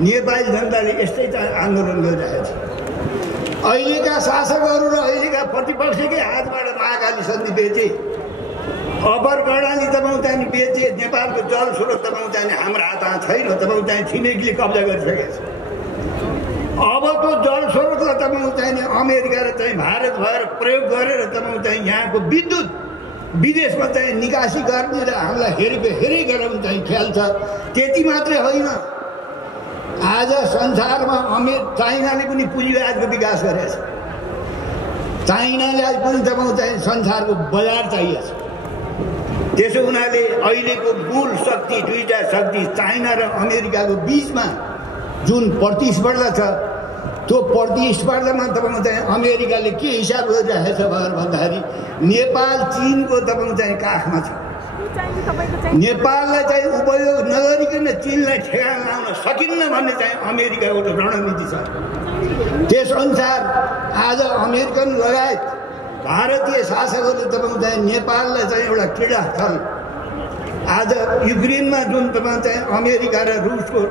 नेपाली जनताले यस्तै चाहिँ आन्दोलन गरिरहेको छ। अहिलेका शासकहरू र अहिलेका प्रतिपक्षकै हातबाट महाकाली सन्धि बेचे, अपर कर्णाली तपाईँ चाहिँ बेचे। नेपालको जल स्रोत तपाईँ चाहिँ हाम्रो हातमा छैन, तपाईँ चाहिँ छिमेकीले कब्जा गरिसकेको छ। अब त्यो जल स्रोतलाई तपाईँ चाहिँ अमेरिका र चाहिँ भारत भएर प्रयोग गरेर तपाईँ चाहिँ यहाँको विद्युत विदेशमा चाहिँ निकासी गर्ने र हामीलाई हेरे गराउनु चाहिँ ख्याल छ। त्यति मात्रै होइन, आज संसारमा चाइनाले पनि पुँजीवादको विकास गरेको छ। चाइनाले पनि तपाईँ चाहिँ संसारको बजार चाहिएको छ। त्यसो हुनाले अहिलेको मूल शक्ति, दुईटा शक्ति चाइना र अमेरिकाको बिचमा जुन प्रतिस्पर्धा छ, त्यो प्रतिस्पर्धामा तपाईँ चाहिँ अमेरिकाले के हिसाब गरिरहेको छ भनेर भन्दाखेरि नेपाल चीनको तपाईँ चाहिँ काखमा छ। नेपाललाई चाहिँ उपयोग नगरिकन चीनलाई ठेगाना लाउन सकिन्न भन्ने चाहिँ अमेरिकाको रणनीति छ। त्यसअनुसार आज अमेरिकन लगायत भारतीय शासकहरूले तपाईँ चाहिँ नेपाललाई चाहिँ एउटा क्रीडास्थल, आज युक्रेनमा जुन तपाईँ चाहिँ अमेरिका र रुसको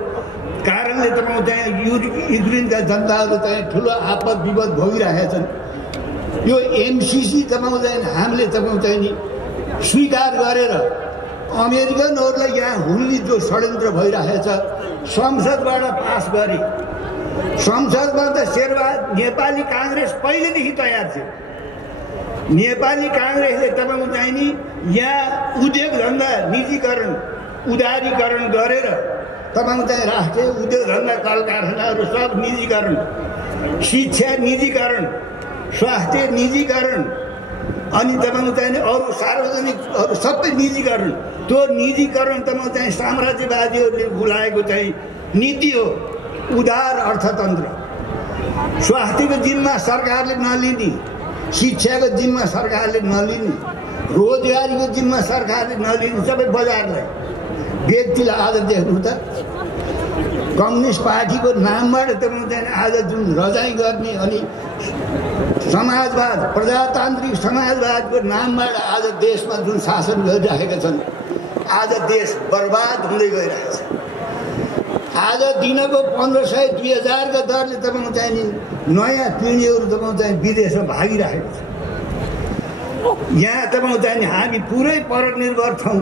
कारणले तपाईँ चाहिँ युक्रेनका जनताहरू चाहिँ ठुलो आपद विपद भोगिरहेका छन्। यो एमसिसी तपाईँ चाहिँ हामीले तपाईँ चाहिँ नि स्वीकार गरेर अमेरिकनहरूलाई यहाँ हुल्ने जो षड्यन्त्र भइरहेको छ संसदबाट पास गरे। संसदमा त नेपाली काङ्ग्रेस पहिलेदेखि तयार थियो। नेपाली काङ्ग्रेसले तपाईँको चाहिँ नि यहाँ उद्योग धन्दा निजीकरण, उदारीकरण गरेर तपाईँको चाहिँ राष्ट्रिय उद्योग धन्दा, कल कारखानाहरू सब निजीकरण, शिक्षा निजीकरण, स्वास्थ्य निजीकरण, अनि तपाईँको चाहिँ अरू सार्वजनिक अरू सबै निजीकरण, त्यो निजीकरण तपाईँको चाहिँ साम्राज्यवादीहरूले बोलाएको चाहिँ नीति हो। उदार अर्थतन्त्र, स्वास्थ्यको जिम्मा सरकारले नलिने, शिक्षाको जिम्मा सरकारले नलिने, रोजगारीको जिम्मा सरकारले नलिने, सबै बजारलाई व्यक्तिलाई। आज देख्नु त कम्युनिस्ट पार्टीको नामबाट तपाईँको चाहिँ आज जुन रजाइ गर्ने अनि समाजवाद, प्रजातान्त्रिक समाजवादको नामबाट आज देशमा जुन शासन गरिराखेका छन्, आज देश बर्बाद हुँदै गइरहेको छ। आज दिनको 1500-2000 दरले तपाईँको चाहिँ नयाँ पिँढीहरू तपाईँको चाहिँ विदेशमा भागिरहेको छ। यहाँ तपाईँको चाहिँ हामी पुरै परनिर्भर छौँ।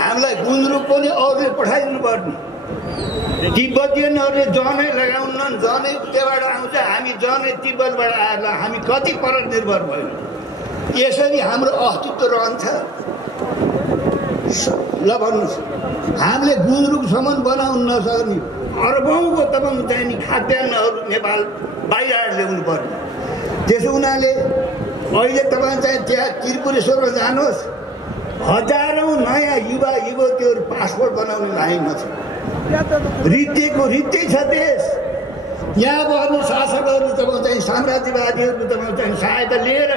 हामीलाई गुन्द्रुक पनि अरूले पठाइदिनु पर्ने। तिब्बतीयनहरूले जनै लगाउनन्, जनै उतैबाट आउँछ, हामी जनै तिब्बतबाट आएर हामी कति परनिर्भर भयौँ। यसरी हाम्रो अस्तित्व रहन्छ? ल भन्नुहोस्, हामीले गुन्द्रुकसम्म बनाउन नसक्ने अर्बौँको तपाईँको चाहिने खाद्यान्नहरू नेपाल बाहिर ल्याउनु पर्ने। त्यसो हुनाले अहिले तपाईँ चाहिँ त्यहाँ त्रिपुरेश्वरमा जानुहोस्, हजारौँ नयाँ युवा युवतीहरू पासपोर्ट बनाउने लाइनमा छ। रित्तेको रित्तै छ देश। यहाँ बस्ने शासकहरू तपाईँ चाहिँ साम्राज्यवादीहरूको तपाईँ चाहिँ सहायता लिएर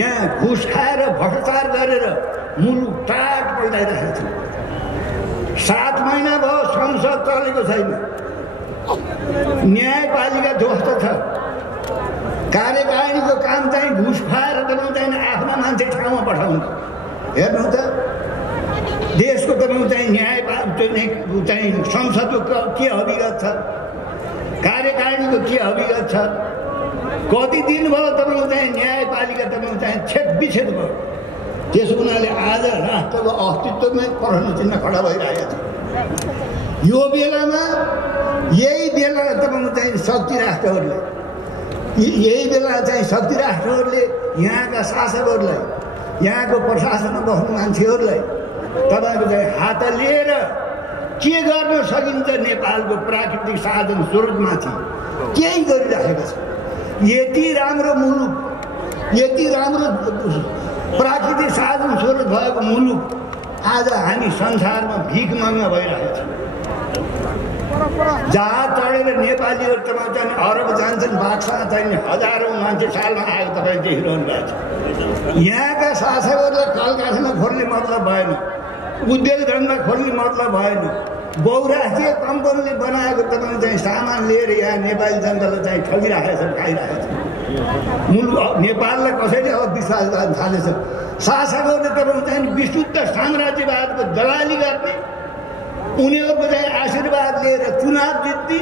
यहाँ घुस खाएर भ्रष्टाचार गरेर मुलुक टाट पहिलाइरहेको छ। 7 महिना भयो संसद चलेको छैन, न्यायपालिका ध्वस्त छ, कार्यकारिणीको काम चाहिँ घुस खाएर तपाईँ चाहिँ आफ्ना मान्छे ठाउँमा पठाउनु। हेर्नु त देशको तपाईँको चाहिँ न्यायपालिका चाहिँ संसदको के अभिगत छ, कार्यकारिणीको के अभिगत छ। कति दिन भयो तपाईँको चाहिँ न्यायपालिका तपाईँको चाहिँ छेदविच्छेद भयो। त्यसो हुनाले आज राष्ट्रको अस्तित्वमै प्रश्न चिन्ह खडा भइरहेको छ। यो बेलामा यही बेला तपाईँको चाहिँ शक्ति राष्ट्रहरूले, यही बेला चाहिँ शक्ति राष्ट्रहरूले यहाँका शासकहरूलाई, यहाँको प्रशासनमा बस्ने मान्छेहरूलाई तपाईँको चाहिँ हात लिएर के गर्न सकिन्छ नेपालको प्राकृतिक साधन स्रोतमाथि केही गरिराखेको छ। यति राम्रो मुलुक, यति राम्रो प्राकृतिक साधन स्रोत भएको मुलुक आज हामी संसारमा भिख माग्न भइरहेको छ। जहाज चढेर नेपालीहरू तपाईँ चाहिँ अरब जान्छन्, बाक्सा चाहिँ हजारौँ मान्छे सालमा आएको तपाईँ देखिरहनु भएको छ। यहाँका शासकहरूलाई कल कारखाना खोल्ने मतलब भएन, उद्योग धन्दा खोल्ने मतलब भएन। बहुराष्ट्रिय कम्पनीले बनाएको तपाईँ चाहिँ सामान लिएर यहाँ नेपाली जनतालाई चाहिँ ठगिराखेको छ, खाइरहेको छ। मुलुक नेपाललाई कसैले अब विश्वास गर्न थालेछ। शासकहरूले तपाईँ चाहिँ विशुद्ध साम्राज्यवादको दलाली गर्ने, उनीहरूको चाहिँ आशीर्वाद लिएर चुनाव जित्ने,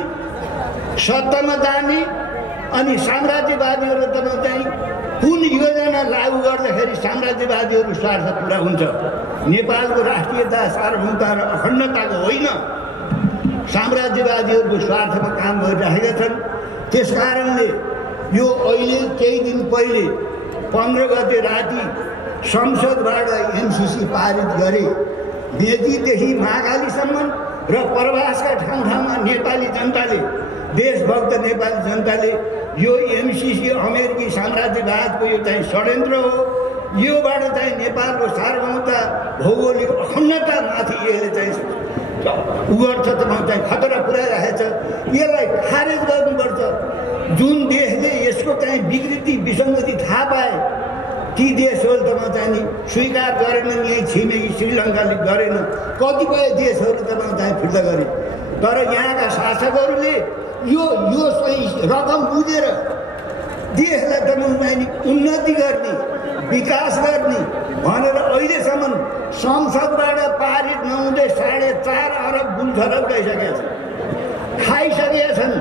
सत्तामा जाने, अनि साम्राज्यवादीहरू तपाईँ चाहिँ कुन योजना लागू गर्दाखेरि साम्राज्यवादीहरू स्वार्थ पुरा हुन्छ। नेपालको राष्ट्रियता, सार्वभौमता र अखण्डताको होइन, साम्राज्यवादीहरूको स्वार्थमा काम गरिरहेका छन्। त्यसकारणले यो अहिले केही दिन पहिले 15 गते राति संसदबाट एमसिसी पारित गरे। मेचीदेखि महाकालीसम्म र प्रवासका ठाउँ ठाउँमा नेपाली जनताले, देशभक्त नेपाली जनताले यो एमसिसी अमेरिकी साम्राज्यवादको यो चाहिँ षड्यन्त्र हो, योबाट चाहिँ नेपालको सार्वभौमता, भौगोलिक अखण्डतामाथि यसले चाहिँ उगर्छ, तपाईँ चाहिँ खतरा पुर्याइरहेको छ। यसलाई खारेज गर्नुपर्छ। जुन देशले यसको चाहिँ विकृति विसङ्गति थाहा पाए ती देशहरू तपाईँ चाहिँ नि स्वीकार गरेनन्। यही छिमेकी श्रीलङ्काले गरेन, कतिपय देशहरू तपाईँ चाहिँ फिर्ता गरे। तर यहाँका शासकहरूले यो चाहिँ रकम बुझेर देशलाई तपाईँ चाहिँ उन्नति गर्ने, विकास गर्ने भनेर अहिलेसम्म संसदबाट पारित नहुँदै 4.5 अरब गुल्छर उठाइसकेका छन्, खाइसकेका छन्।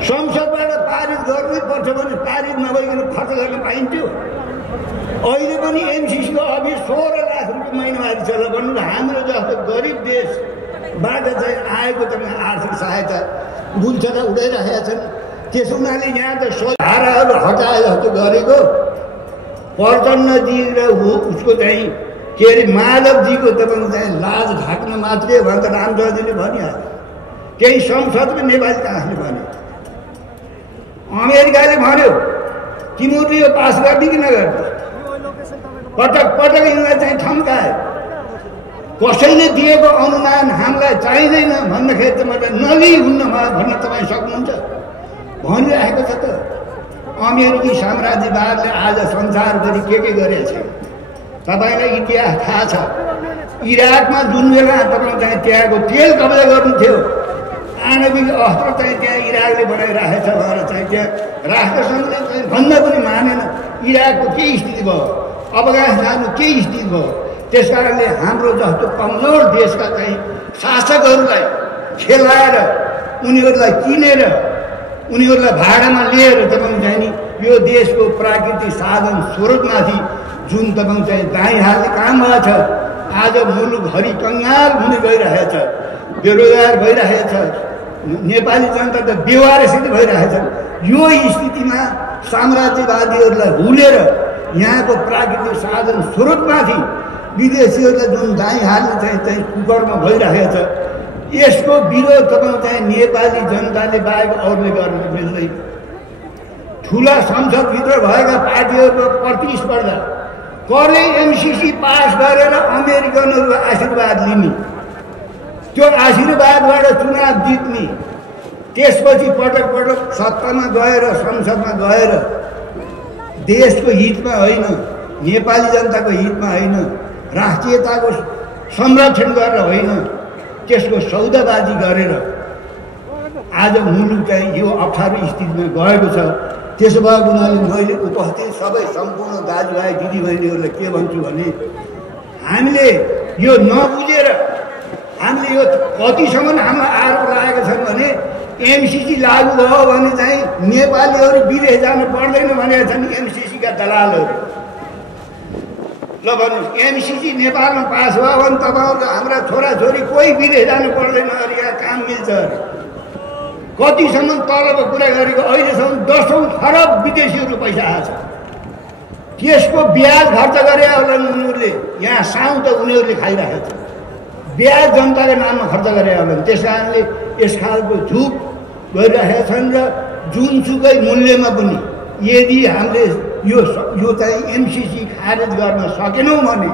संसदबाट पारित गर्नै पर्छ भने पारित नभइकन खर्च गर्न पाइन्थ्यो। अहिले पनि एमसिसीको अघि 16 लाख रुपियाँ महिनावारी छ। भन्नु हाम्रो जस्तो गरिब देशबाट चाहिँ आएको तपाईँ आर्थिक सहायता गुल्छर उडाइरहेका छन्। त्यसो हुनाले यहाँ त धाराहरू हटाए जस्तो गरेको प्रचण्डजी र उसको चाहिँ के अरे माधवजीको तपाईँको चाहिँ लाज ढाक्न मात्रै भनेर रामचन्द्रजीले भनिहाल्यो। केही संसदमा नेपाली काङ्ग्रेसले भन्यो, अमेरिकाले भन्यो तिमीहरूले यो पास गर्ने कि नगर्ने? पटक पटक यिनलाई चाहिँ ठम्काए। कसैले दिएको अनुदान हामीलाई चाहिँदैन भन्दाखेरि त मतलब नलिहुन्न भन्न तपाईँ सक्नुहुन्छ? भनिरहेको छ त। अमेरिकी साम्राज्यवादले आज संसारभरि के गरेको छ तपाईँलाई इतिहास थाहा छ। इराकमा जुन बेला तपाईँ चाहिँ त्यहाँको तेल कब्जा गर्नु थियो, आणविक अस्त्र चाहिँ त्यहाँ इराकले बनाइराखेको छ भनेर चाहिँ त्यहाँ राष्ट्रसङ्घले चाहिँ भन्न पनि मानेन। इराकको के स्थिति भयो, अफगानिस्तानको के स्थिति भयो। त्यस कारणले हाम्रो जस्तो कमजोर देशका चाहिँ शासकहरूलाई खेलाएर उनीहरूलाई किनेर उनीहरूलाई भाडामा लिएर तपाईँ चाहिँ नि यो देशको प्राकृतिक साधन स्रोतमाथि जुन तपाईँ चाहिँ दाइँ हाल्ने काम भएको छ। आज मुलुकभरि कङ्गाल हुने गइरहेछ, बेरोजगार भइरहेछ, नेपाली जनता त बेवारसित भइरहेछ। यो स्थितिमा साम्राज्यवादीहरूलाई भुलेर यहाँको प्राकृतिक साधन स्रोतमाथि विदेशीहरूलाई जुन दाइँ हाल्ने चाहिँ कुकरमा भइरहेछ, यसको विरोध तपाईँ चाहिँ नेपाली जनताले बाहेक अरूले गर्न मिल्दैन। ठुला संसदभित्र भएका पार्टीहरूको प्रतिस्पर्धा कसले एमसिसी पास गरेर अमेरिकनहरूको आशीर्वाद लिने, त्यो आशीर्वादबाट चुनाव जित्ने, त्यसपछि पटक पटक सत्तामा गएर संसदमा गएर देशको हितमा होइन, नेपाली जनताको हितमा होइन, राष्ट्रियताको संरक्षण गरेर होइन, त्यसको सौदाबाजी गरेर आज मुलुक चाहिँ यो अप्ठ्यारो स्थितिमा गएको छ। त्यसो भए उनीहरूले मैले उपस्थित सबै सम्पूर्ण दाजुभाइ दिदीबहिनीहरूलाई के भन्छु भने हामीले यो नबुझेर हामीले यो कतिसम्म हाम्रो आरोप लागेका छन् भने एमसिसी लागू भयो भने चाहिँ नेपालीहरू विदेश जानु पर्दैन भनेका छन् एमसिसीका दलालहरू। ल भन्नुहोस्, एमसिसी नेपालमा पास भयो भने तपाईँहरूको हाम्रा छोराछोरी कोही विदेश जानु पर्दैन, अरे यहाँ काम मिल्छ अरे। कतिसम्म तलको कुरा गरेको अहिलेसम्म 10औं खरब विदेशीहरू पैसा आएको छ। त्यसको ब्याज खर्च गरे होला उनीहरूले, यहाँ साउँ त उनीहरूले खाइरहेको छ, ब्याज जनताको नाममा खर्च गरे होला। त्यस कारणले यस खालको झुक गरिरहेका छन् र जुनसुकै मूल्यमा पनि यदि हामीले यो चाहिँ एमसिसी खारेज गर्न सकेनौँ भने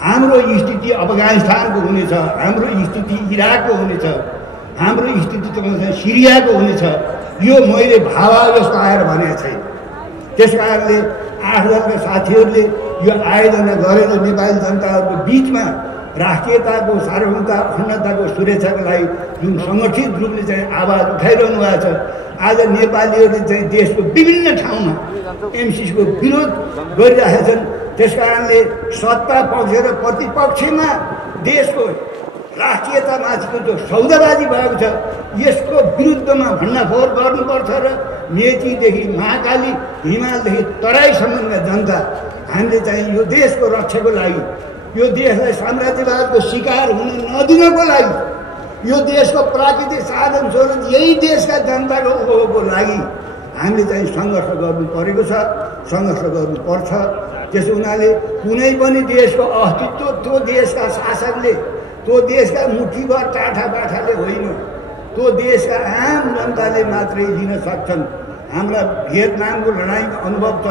हाम्रो स्थिति अफगानिस्तानको हुनेछ, हाम्रो स्थिति इराकको हुनेछ, हाम्रो स्थिति तपाईँ सिरियाको हुनेछ। यो मैले भावावस्था आएर भनेको छैन। त्यस कारणले 8 दलका साथीहरूले यो आयोजना गरेर नेपाली जनताहरूको बिचमा राष्ट्रियताको सार्वभौमता अखण्डताको सुरक्षाको लागि जुन सङ्गठित रूपले चाहिँ आवाज उठाइरहनु भएको छ। आज नेपालीहरूले चाहिँ देशको विभिन्न ठाउँमा एमसिसीको विरोध गरिरहेका छन्। त्यस कारणले सत्ता पक्ष र प्रतिपक्षमा देशको राष्ट्रियतामाथिको जो सौदाबाजी भएको छ यसको विरुद्धमा भण्डाफोर गर्नुपर्छ र मेचीदेखि महाकाली हिमालदेखि तराईसम्मका जनता हामीले चाहिँ यो देशको रक्षाको लागि, यो देशलाई साम्राज्यवादको शिकार हुन नदिनको लागि, यो देशको प्राकृतिक साधन स्रोत यही देशका जनताको उपभोगको लागि हामीले चाहिँ सङ्घर्ष गर्नु परेको छ, सङ्घर्ष गर्नुपर्छ। त्यसो हुनाले कुनै पनि देशको अस्तित्व त्यो देशका शासकले, त्यो देशका मुठीभर टाठाबाठाले होइन, त्यो देशका आम जनताले मात्रै लिन सक्छन्। हाम्रा भियतनामको लडाइँको अनुभव छ,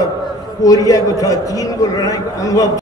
कोरियाको छ, चीनको लडाइँको अनुभव छ।